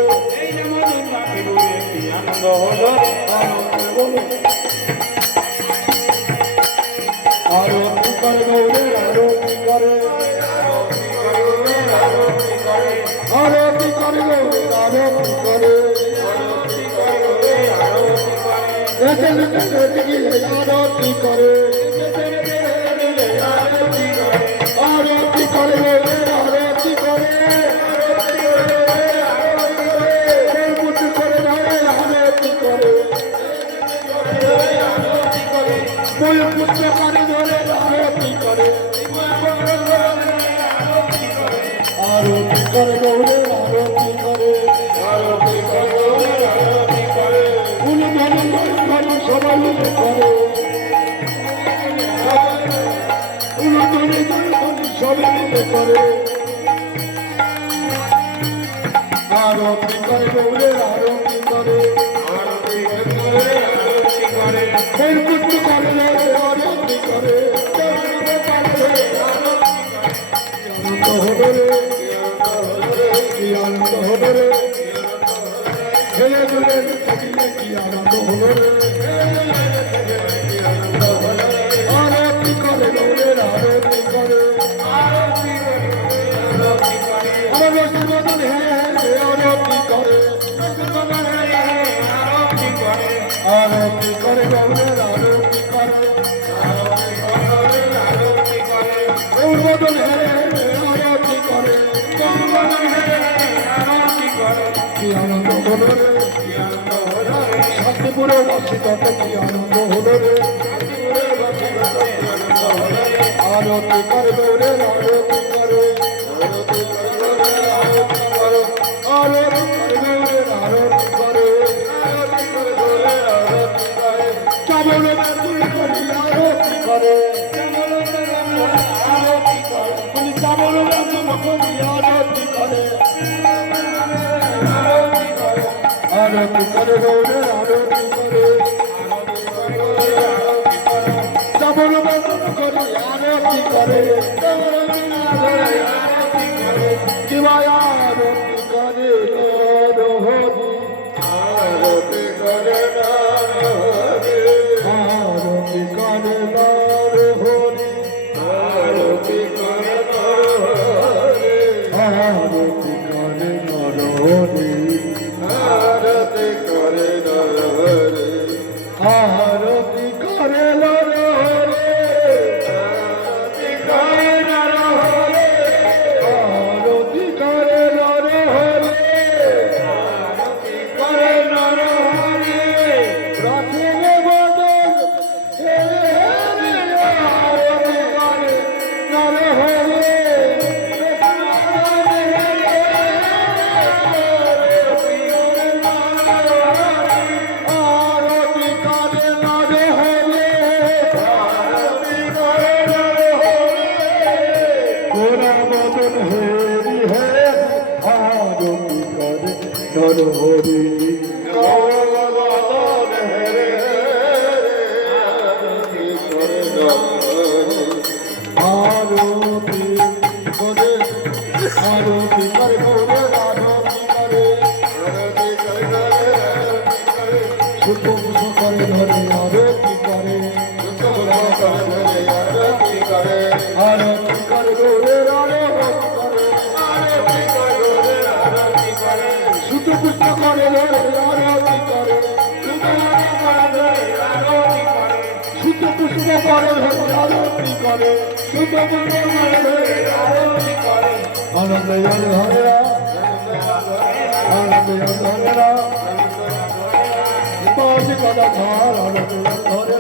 আরতি করে গৌরে আরতি করে আরতি করে গৌরে আরতি করে আরতি করে আরতি করে আরতি করে পুত্র করে আরতি করে ময়ূর পুত্র করে ধরে আরতি করে আরতি করে গৌরে আরতি করে আরতি করে ফুল ধরে সবাই মিলে করে ফুল ধরে সবাই মিলে করে আরতি করে গৌরে আরতি করে ফের পুত্র করে আরতি করে আনন্দ হলো রে কি আনন্দ হলো রে ছেলে দুলে থাকিলে কি আনন্দ হলো রে আরতি করে গৌরে আরতি করে আমার রসের বদল হে আরতি করে আরতি করে গৌরে আরতি করে গৌর বদল হে আরতি করে কি আনন্দ হলো রে শান্তিপুরে বাসিত কি আনন্দ হলো রে আরতি করে গৌরে আরতি করে আরতি করে গৌরে আরতি করে চাবল তুই করি আরতি করে চাবল আরতি করে আরতি করে গৌরে আরতি করে চাবল করে আরতি করে শিবায় আরতি করে আরতি করে আরতি করে হরি আরতি করে আরতি করে হরি আরতি করে হরি আরতি করে হরি আরতি করে নর হরি আরতি করে আরতি করে গৌরে আরতি করে সুতুম করে ধরে আরতি করে আরতি করে গৌরে আরতি করে সুতু পুষ্প করে ধরে আরতি করে সুত পুষ্প করে ধরে আরতি করে সুত পুষ্প করে ধরে আরতি করে আনন্দ ধরে আনন্দ ধরে পাঁচ কথা ধর আনন্দ ধরে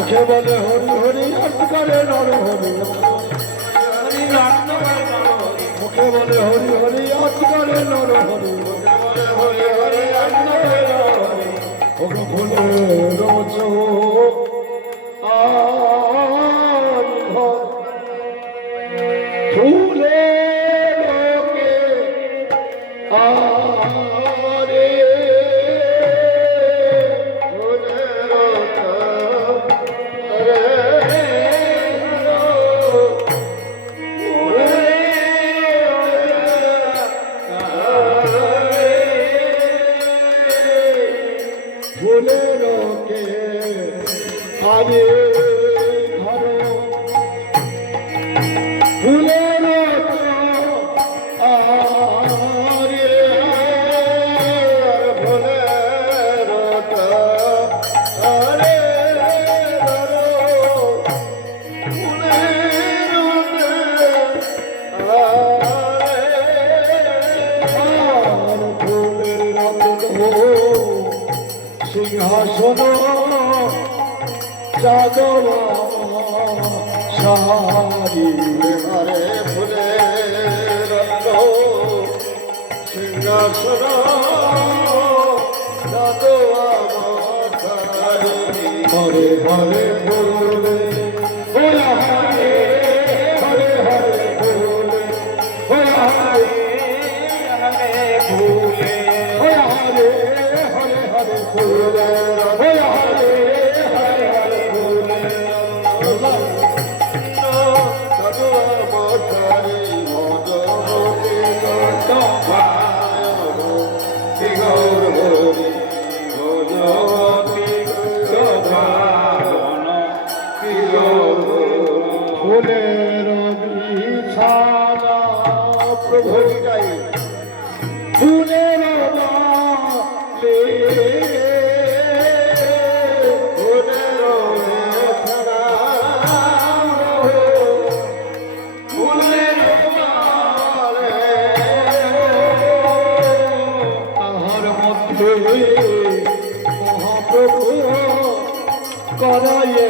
মুখে বলে হরি হরি অর্থ করে নর হরি মুখে বলে হরি হরি অর্থ করে নর হরি ওকে ভুলে রোজ ফুলে লোকে আরে ফুলে লোকে আরে ফুলের আরে ফুলের আরে সিংহাসন যাদব সারি হরে ফুলে সিংহাসন হরে হরে বলে হরে হরে হরে হরে বলে হরে হরে ভুলে হরে হরে হরে হরে বলে হরে হরে হরে হরে বলে ফুলের বিছানা প্রভু গাই ফুলের মহাপ্রভু করায়ে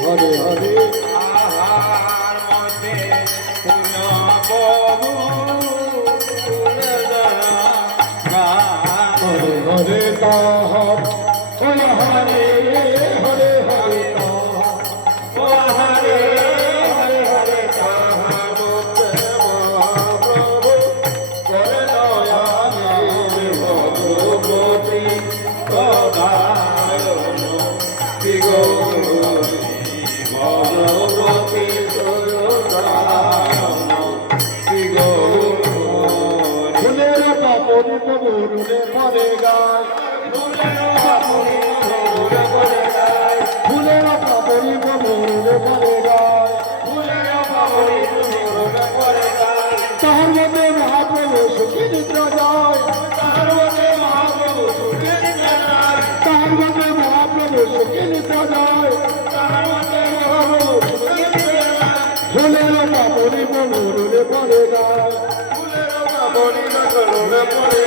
হরে হরে আহার মধ্যে হরে হরে তাহার হরে হরে হরে হরে তাহার হরে হরে হরে তাহার মহাপ্রভু করে দয়ালে ভগবতী প্রদায়ন ভগবতী ফুলের পাপড়ি বরুণে পরে গায় ফুলের পাপড়ি বরুণে পরে গায় তাহার মধ্যে মহাপ্রভু সুখী নিদ্রা যায় তাহার মধ্যে মহাপ্রভু সুখী নিদ্রা যায় ফুলের পাপড়ি বরুণে পরে গায় ফুলের পাপড়ি বরুণে পরে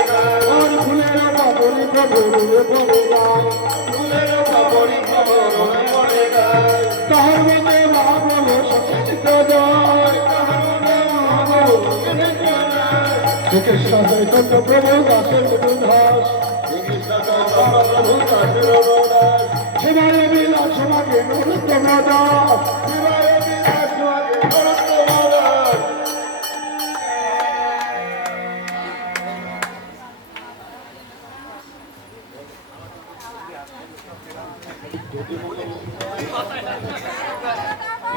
গায় তাহার মধ্যে মহাপ্রভু সুখী নিদ্রা যায় শ্রীকৃষ্ণ চৈতন্য প্রভু দাসের দাস শ্রীকৃষ্ণ চৈতন্য প্রভু দাসের দাস শিবায় বিলাস সমাগে নরোত্তম দাস শিবায় বিলাস সমাগে নরোত্তম দাস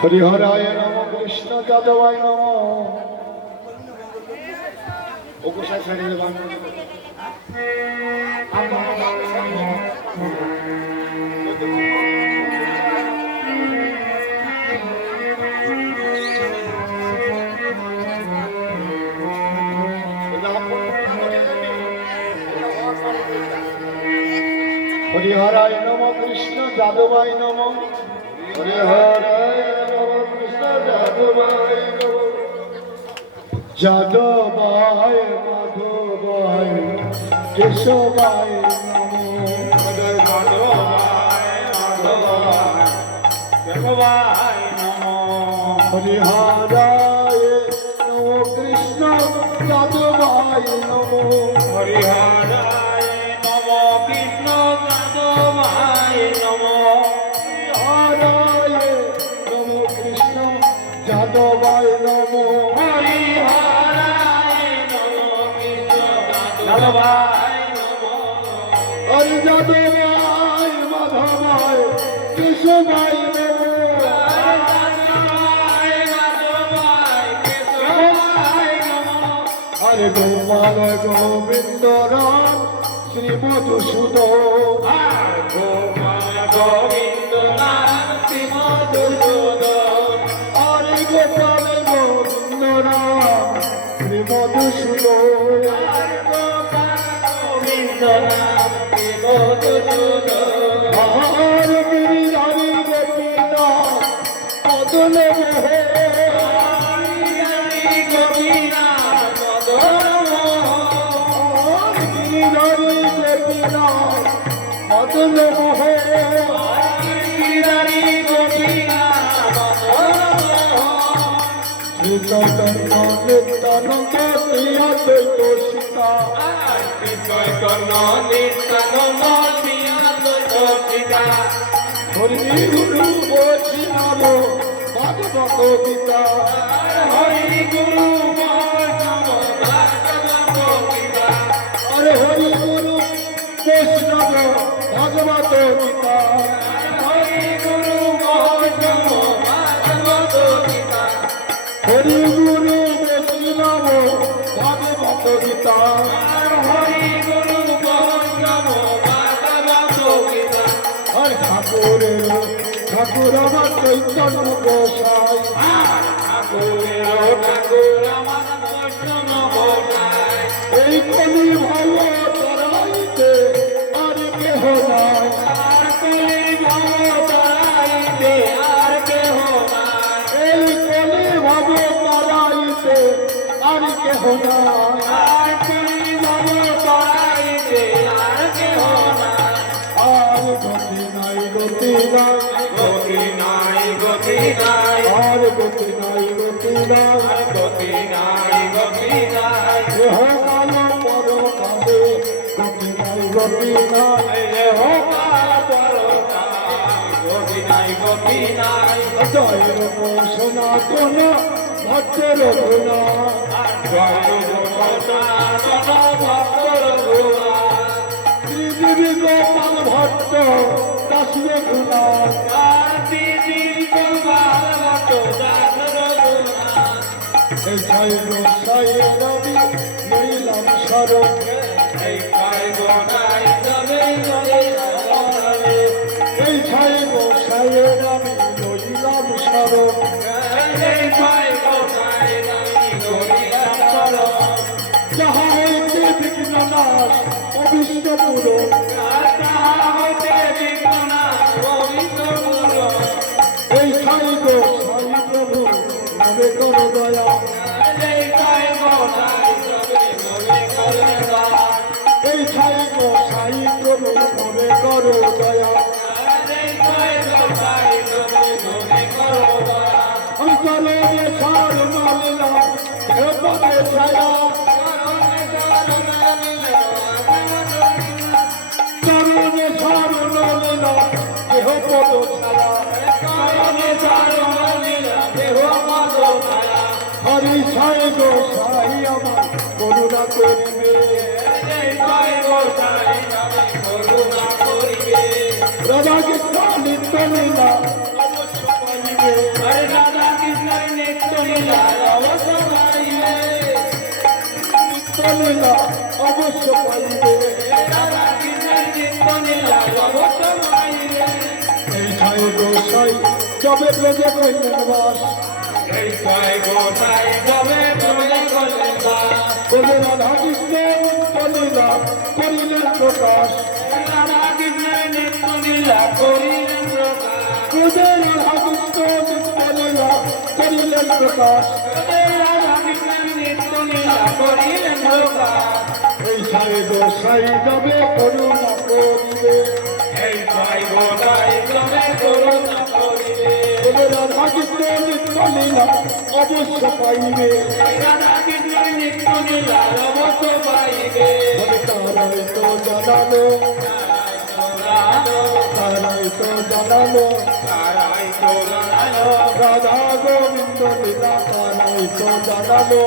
হরিহরায় নম কৃষ্ণ যাদবায় নম ওকুশায় ছেড়ে দেবান হরিহরায় নম কৃষ্ণ যাদবায় নম হরিহরায় নম কৃষ্ণ যাদবায় নম যাদবায় মাধবায় কেশবায় নম হরিহরায় নম কৃষ্ণ যাদবায় নম হরিহরায় নম কৃষ্ণ যাদবায় নম হরিহরায় নম কৃষ্ণ যাদবায় নম হরিহরায় নম কৃষ্ণ যাদবায় নম হরি যাদবায় মাধবায় কেশবায় নম হরে গোপাল গোবিন্দ রাম শ্রী মধুসূদন গোবিন্দ নাম শ্রী মধুসূদন হরে গোপাল গোবিন্দ রাম শ্রী মধুসূদন গোবিন্দ নাম শ্রী মধুসূদন হরে গিরিধারী গোপীনাথ মদন মোহে গোপীনাথ গিরিধারী গোপীনাথ মদন মোহে শ্রী চৈতন্য নিত্যানন্দ শ্রী অদ্বৈত সীতা হরি গুরু বৈষ্ণব ভাগবত গীতা আরে হরি গুরু বৈষ্ণব ভাগবত গীতা হরি গুরু বৈষ্ণব ভাগবত গীতা আর ঠাকুরের ঠাকুর আমার চৈতন্য গোসাই এই কলি ভাব তরাইতে আর কেহ নাই এই কলি ভাব তরাইতে আর কেহ নাই আর গতি নাই গতি নাই আর গতি নাই গতি নাই দেহ কাল পর কালে গতি নাই জয় রূপ সনাতন ভট্ট রঘুনা শ্রীদেবী গোপাল ভট্ট দাস রঘুনা এই জয় গোসাই রবি নীলাম স্বরূপ এই জয় গোসাই রবি নীলাম স্বরূপ যাহা হইতে বিঘ্ন নাশ অবিষ্ট পুরন এই ছাই গোসাই প্রভু নামে কর দয়া এই ছাই গোসাই প্রভু নামে কর দয়া অন্তরে সার মালিলা পদে ছায়া পদ ছায়া হরি সাই গো সাই আমার করুণা করিবে রাধা কৃষ্ণ নিত্য লীলা অবশ্য পাইবে নিত্য লীলা অবশ্য পাইবে এই সাই গো সাই যবে ব্রজে কইলেন বাস বলে রাধা কৃষ্ণ নিত্য লীলা করিলেন প্রকাশ ব্রজে রাধা কৃষ্ণ নিত্য লীলা করিলেন প্রকাশ এই সাই গো সাই যবে করুণা করিবে বলে রাধা কৃষ্ণ নিত্য লীলা অবশ্য পাইবে বলে তারাই তো জানালো তারাই তো জানালো রাধা গোবিন্দ লীলা তারাই তো জানালো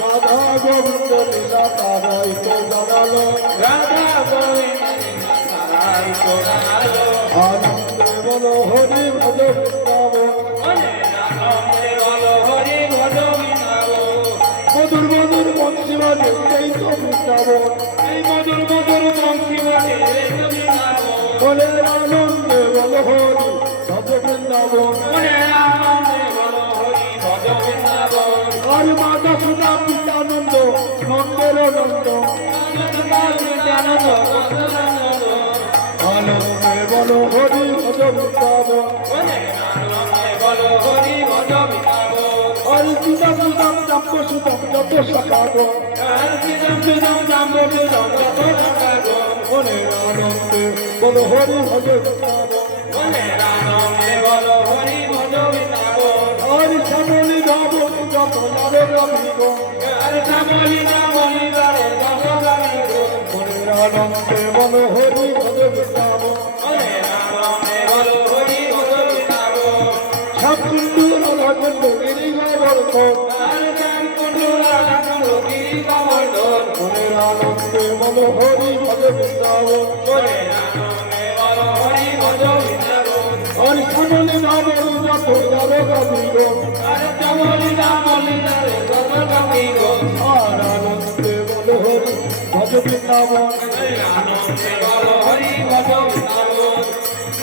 রাধা গোবিন্দ লীলা তারাই তো জানালো আনন্দে বলো হরি ভজ বৃন্দাবন মধুর মধুর বংশী বাজে এই তো বৃন্দাবন বলে আনন্দে বলো হরি ভজ বৃন্দাবন আর মাতা সুতা পিতানন্দ নন্দের নন্দ আনন্দে বলো হরি ভজ বৃন্দাবন হরি সুতাম সুতাম জাম্ব সুতাম যত শাখাগো মনে আনন্দে বলো হরি ভজ বৃন্দাবন হরি শ্যামলি ধাবনি যত নারে রবিগো মনে আনন্দে বলো হরি ভজ বৃন্দাবন সাবকুণ্ডু রাধাকুণ্ড গিরি গোবর্ধন মনে আনন্দে বলো হরি ভজ বৃন্দাবন হরি শ্যামলি ধাবনি যত নারে রবিগো আর আনন্দে বলো হরি ভজ বৃন্দাবন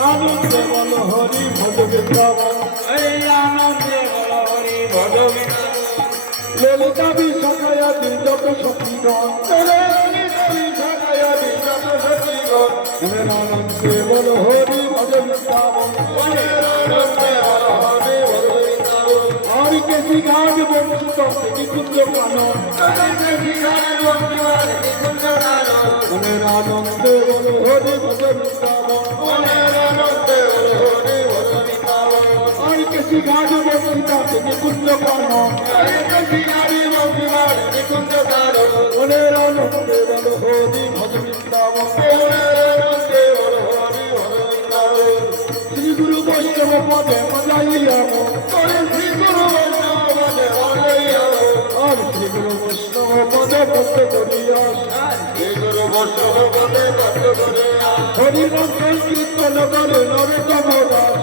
আনন্দে বলো হরি ভজ বৃন্দাবন ললিতা বিশাখায়া যত সখীগণ আনন্দে বলো হরি ভজ বৃন্দাবন হরি কেশি ঘাট বঞ্চিত নিকুঞ্জ কানন মনের আনন্দে বলো হরি ভজ বৃন্দাবন হরি কেশি ঘাট বঞ্চিত নিকুঞ্জ কানন মনের আনন্দে বলো হরি ভজ বৃন্দাবন শ্রী গুরু বৈষ্ণব পদে মজাইয়া শ্রী গুরু বৈষ্ণব পদে ভক্ত করিয়া হরিনাম সংকীর্তন করে নরতম দাস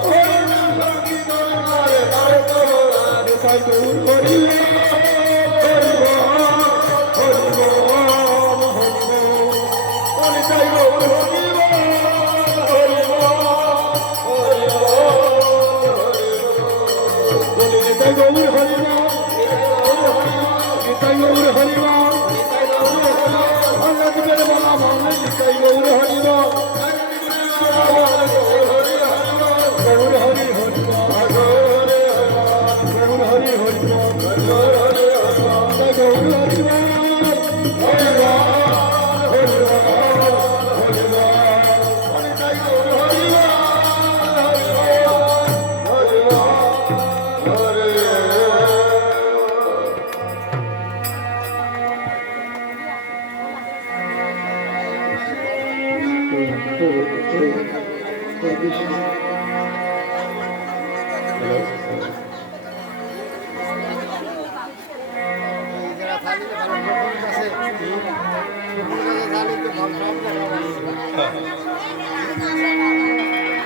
হরি হরি হরি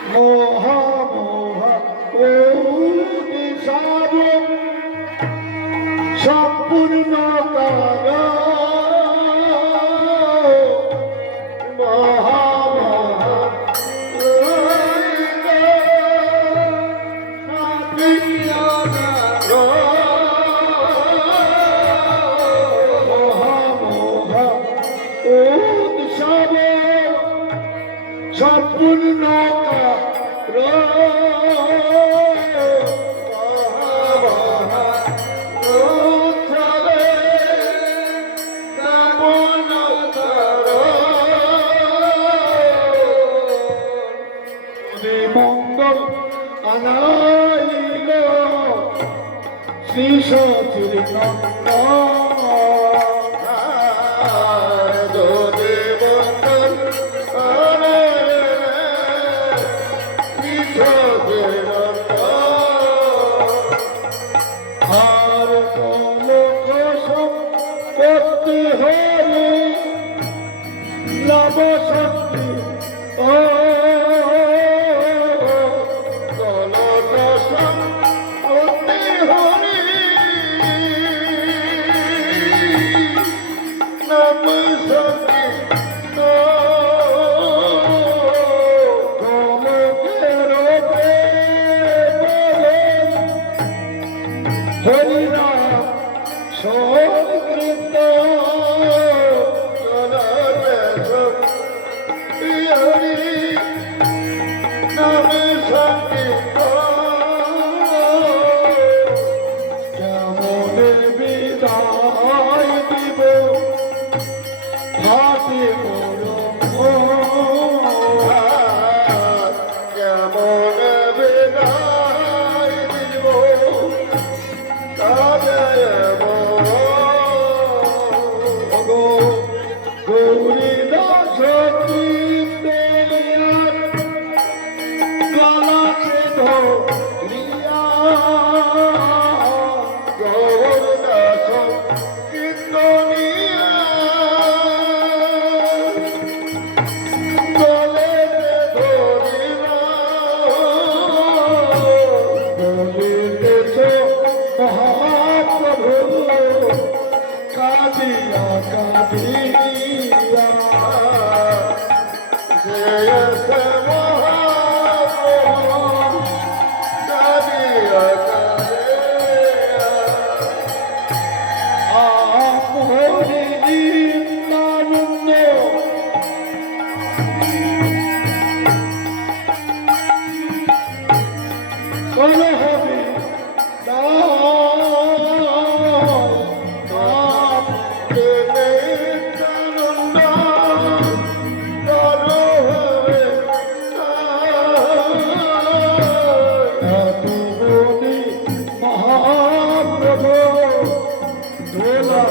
মোহা মোহা ও দিশাব সম্পূর্ণ কারা মহা মহা সম্পূর্ণ মঙ্গল আনাইল শ্রী সচির আর কলক সম্পত্তি হলে লাভ শক্তি ও কলক সম্পত্তি হলে লাভ শক্তি হরিনাম সংকৃত হরি নামে সংকৃত কেমন বিদায় দিব হাতে কেমন বিদায় দিব গৌরী দাস গলাকে ধরিয়া গৌর দাস কীর্তনিয়া গলে ধরিবা বলিতেছ মহাপ্রভু কাঁদিয়া কাঁদিয়া জয় মহাপ্রভু কাঁদিয়া কাঁদিয়া আমরি নিত্যানন্দ কোন হবে মহাপ্রভু দোলা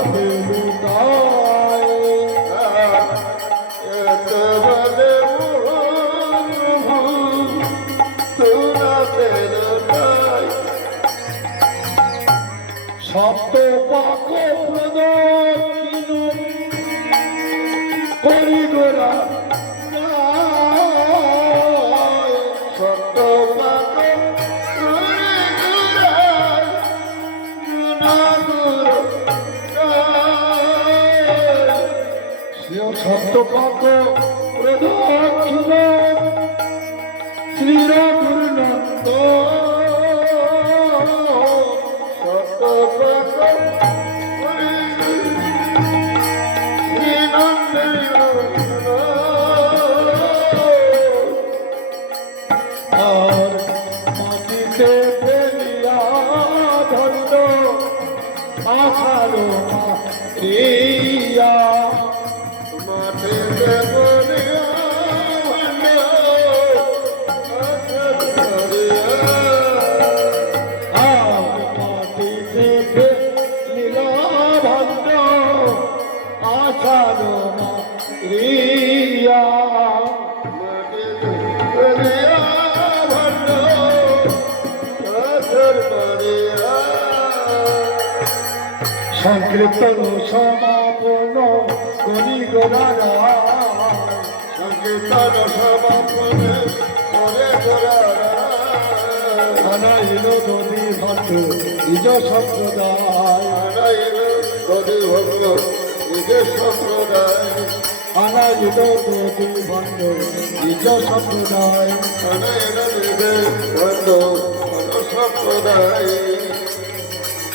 সপ্ত পাক প্রদক্ষিণ করি গোরা সপ্ত পাক সপ্তপাক প্রদক্ষিণ শ্রীরাঘুরনন্দ সপ্তপাক আর মাটিতে ফেলিয়া ধন্য আখারো রিয়া মাটিতে ফেলিয়া মাটিতে ফেলিয়া ধন্য আখারো রিয়া মাটিতে ফেলিয়া সংকীর্তন সমাপন করি গোড়ারা সংকীর্তন সমাপনে করে গোড়ারা আনাইল নদী ভক্ত নিজ সম্প্রদায় আনাইল নদী ভক্ত নিজের সম্প্রদায় আনাইল নদী ভক্ত নিজ সম্প্রদায় আনাইল নিজের ভক্ত সম্প্রদায়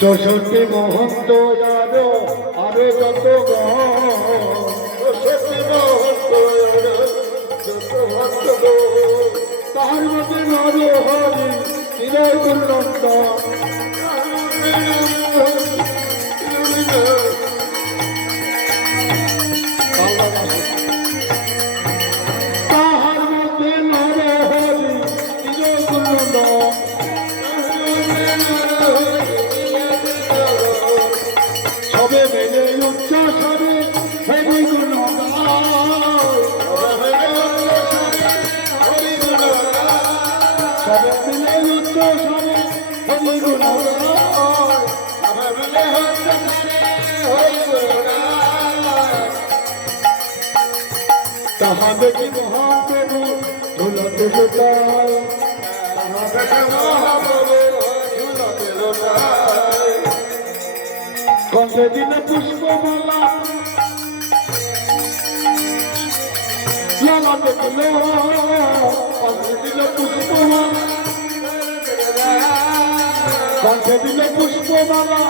64 মহন্ত আরো আরো যত সত্যি মহত্ব যত ভক্ত তার মধ্যে নর হরি চিরই দুর্নন্দ তাহার মধ্যে নর হরি চিরই দুর্নন্দ সবে মেলে উচ্চ স্বরে হরি সবে মিলে উচ্চ স্বরে হরি তাহা দেখি মহাপ্রভু ধুলতে লুটায় কণ্ঠে দিলে পুষ্পমালা লালা দেখল কণ্ঠে দিলে পুষ্পমালা কণ্ঠে দিলে পুষ্পমালা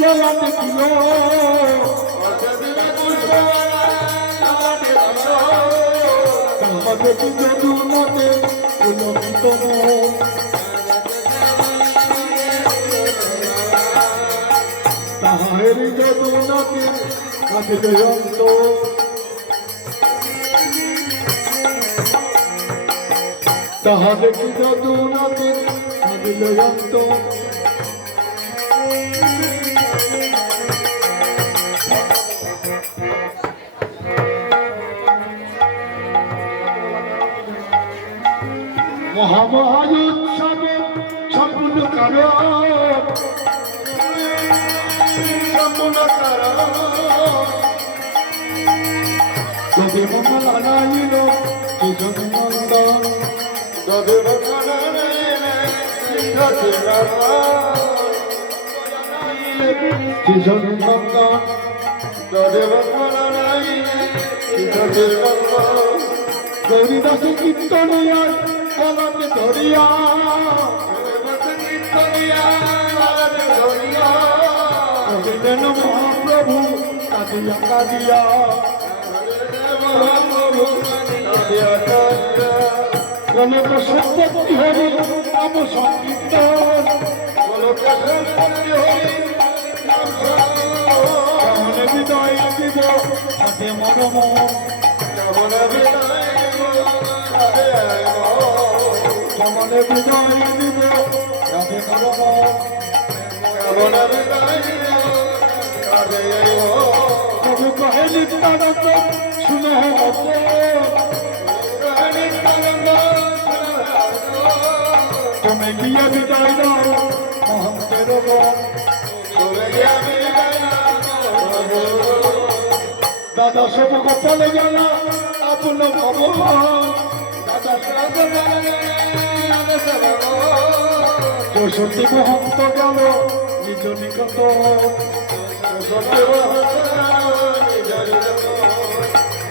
লালা দেখল তাহা দেখি যদুর মতে পুলকিত মন তাহার যদুনাকে কাঁদিল অন্ত তাহা দেখি যদুনাকে কাঁদিল অন্ত মহামহাযুৎসবে সম্পূর্ণ কারণ যদি মঙ্গল আনাইল দুজন নন্দন দুজন নন্দন গৌরীদাসে কীর্তনিয়ার কলাতে ধরিয়া কহিলেন মহাপ্রভু কাঁদিয়া কাঁদিয়া কনক সম্পত্তি হরি নাম সংকীর্তন কেমন বিদায় দিব হাতে মরম কেমন বিদায় দিব হাতে মরম প্রভু কহে নিত্যানন্দ শুনো তুমি গিয়ে বিদায় দাও মহন্তের দাদা সব কপালে গেল আপন ভগবান চৌষট্টি মহন্ত গেল নিজ নিকট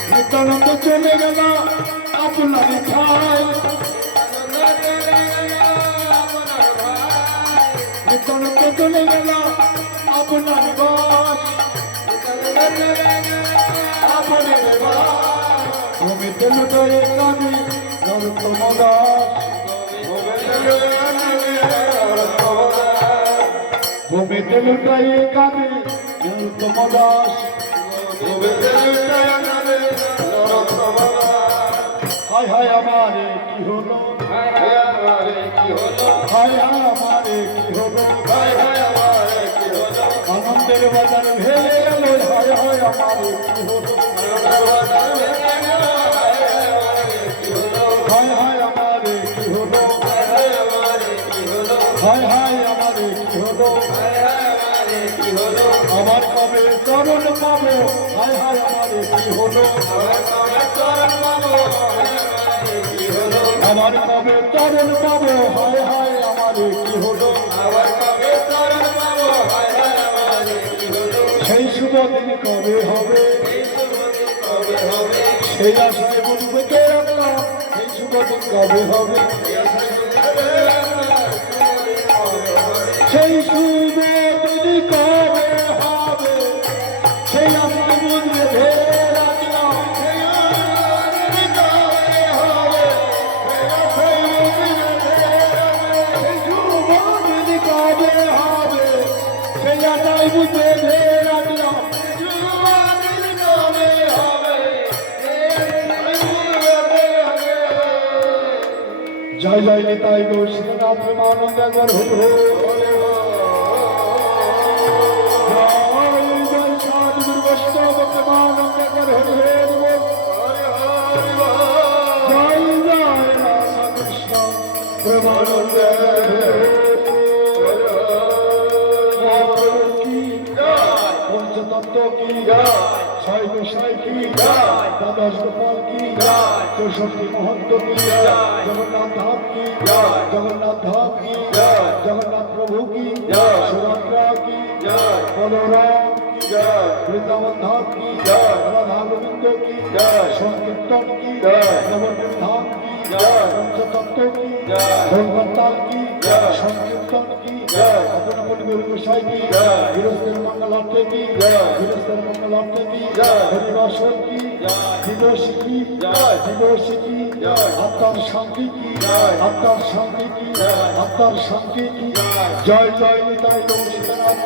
নিত্যানন্দ চলে গেল আপনার ঠাই নিত্যানন্দ চলে গেল আপনার বাস ভূমিতে লুটোয় কাঁদি নরোত্তম দাস ভূমিতে লুটোয় কাঁদি নরোত্তম দাস হায় হায় আমারে কি হলো হায় হায় আমারে কি হলো আনন্দের বাজার ভেঙে গেল হায় হায় আমারে কি হলো হায় হায় আমারে কি হলো হায় হায় আমারে কি হলো আমার পাবো হায় হায় আমারে কি হলো আমার কবে চরণ পাবো হায় হায় আমারে কি হলো সেই শুভ দিন কবে হবে সেই আশায় বলবে কে রাখলাম সেই শুভ দিন কবে হবে সেই শুভ দিন কবে হবে সেই আশায় বুঝবে ধরে রাখলাম সেই শুভ দিন কবে হবে সেই আশায় বুঝবে ধরে রাখলাম জয় জয় নিতাই গৌর শ্রীনাথ প্রেমানন্দ একবার হল জয় জয় সাধু বৈষ্ণব প্রেমানন্দ একবার হল জয় জয় রাধা কৃষ্ণ প্রেমানন্দ পঞ্চতত্ত্ব কি ছয় গোসাই কি দ্বাদশ গোপাল কি চৌষট্টি মহন্ত কি জগন্নাথ ধাম কি জগন্নাথ ধাম কি জগন্নাথ প্রভু কি সুভদ্রা কি বলরাম কি বৃন্দাবন ধাম কি রাধা গোবিন্দ কি সংকীর্তন কি নবদ্বীপ ধাম কি পঞ্চতত্ত্ব কি ভগবতাল কি সংকীর্তন কি অপরাপন গুরু গোসাই কি গৃহস্থের মঙ্গলার্থে কি গৃহস্থের মঙ্গলার্থে কি হরিবাসর কি দিবসী কি দিবসী কি আত্মার শান্তি কি আত্মার শান্তি কি আত্মার শান্তি কি জয় জয় নিতাই গৌর সীতানাথ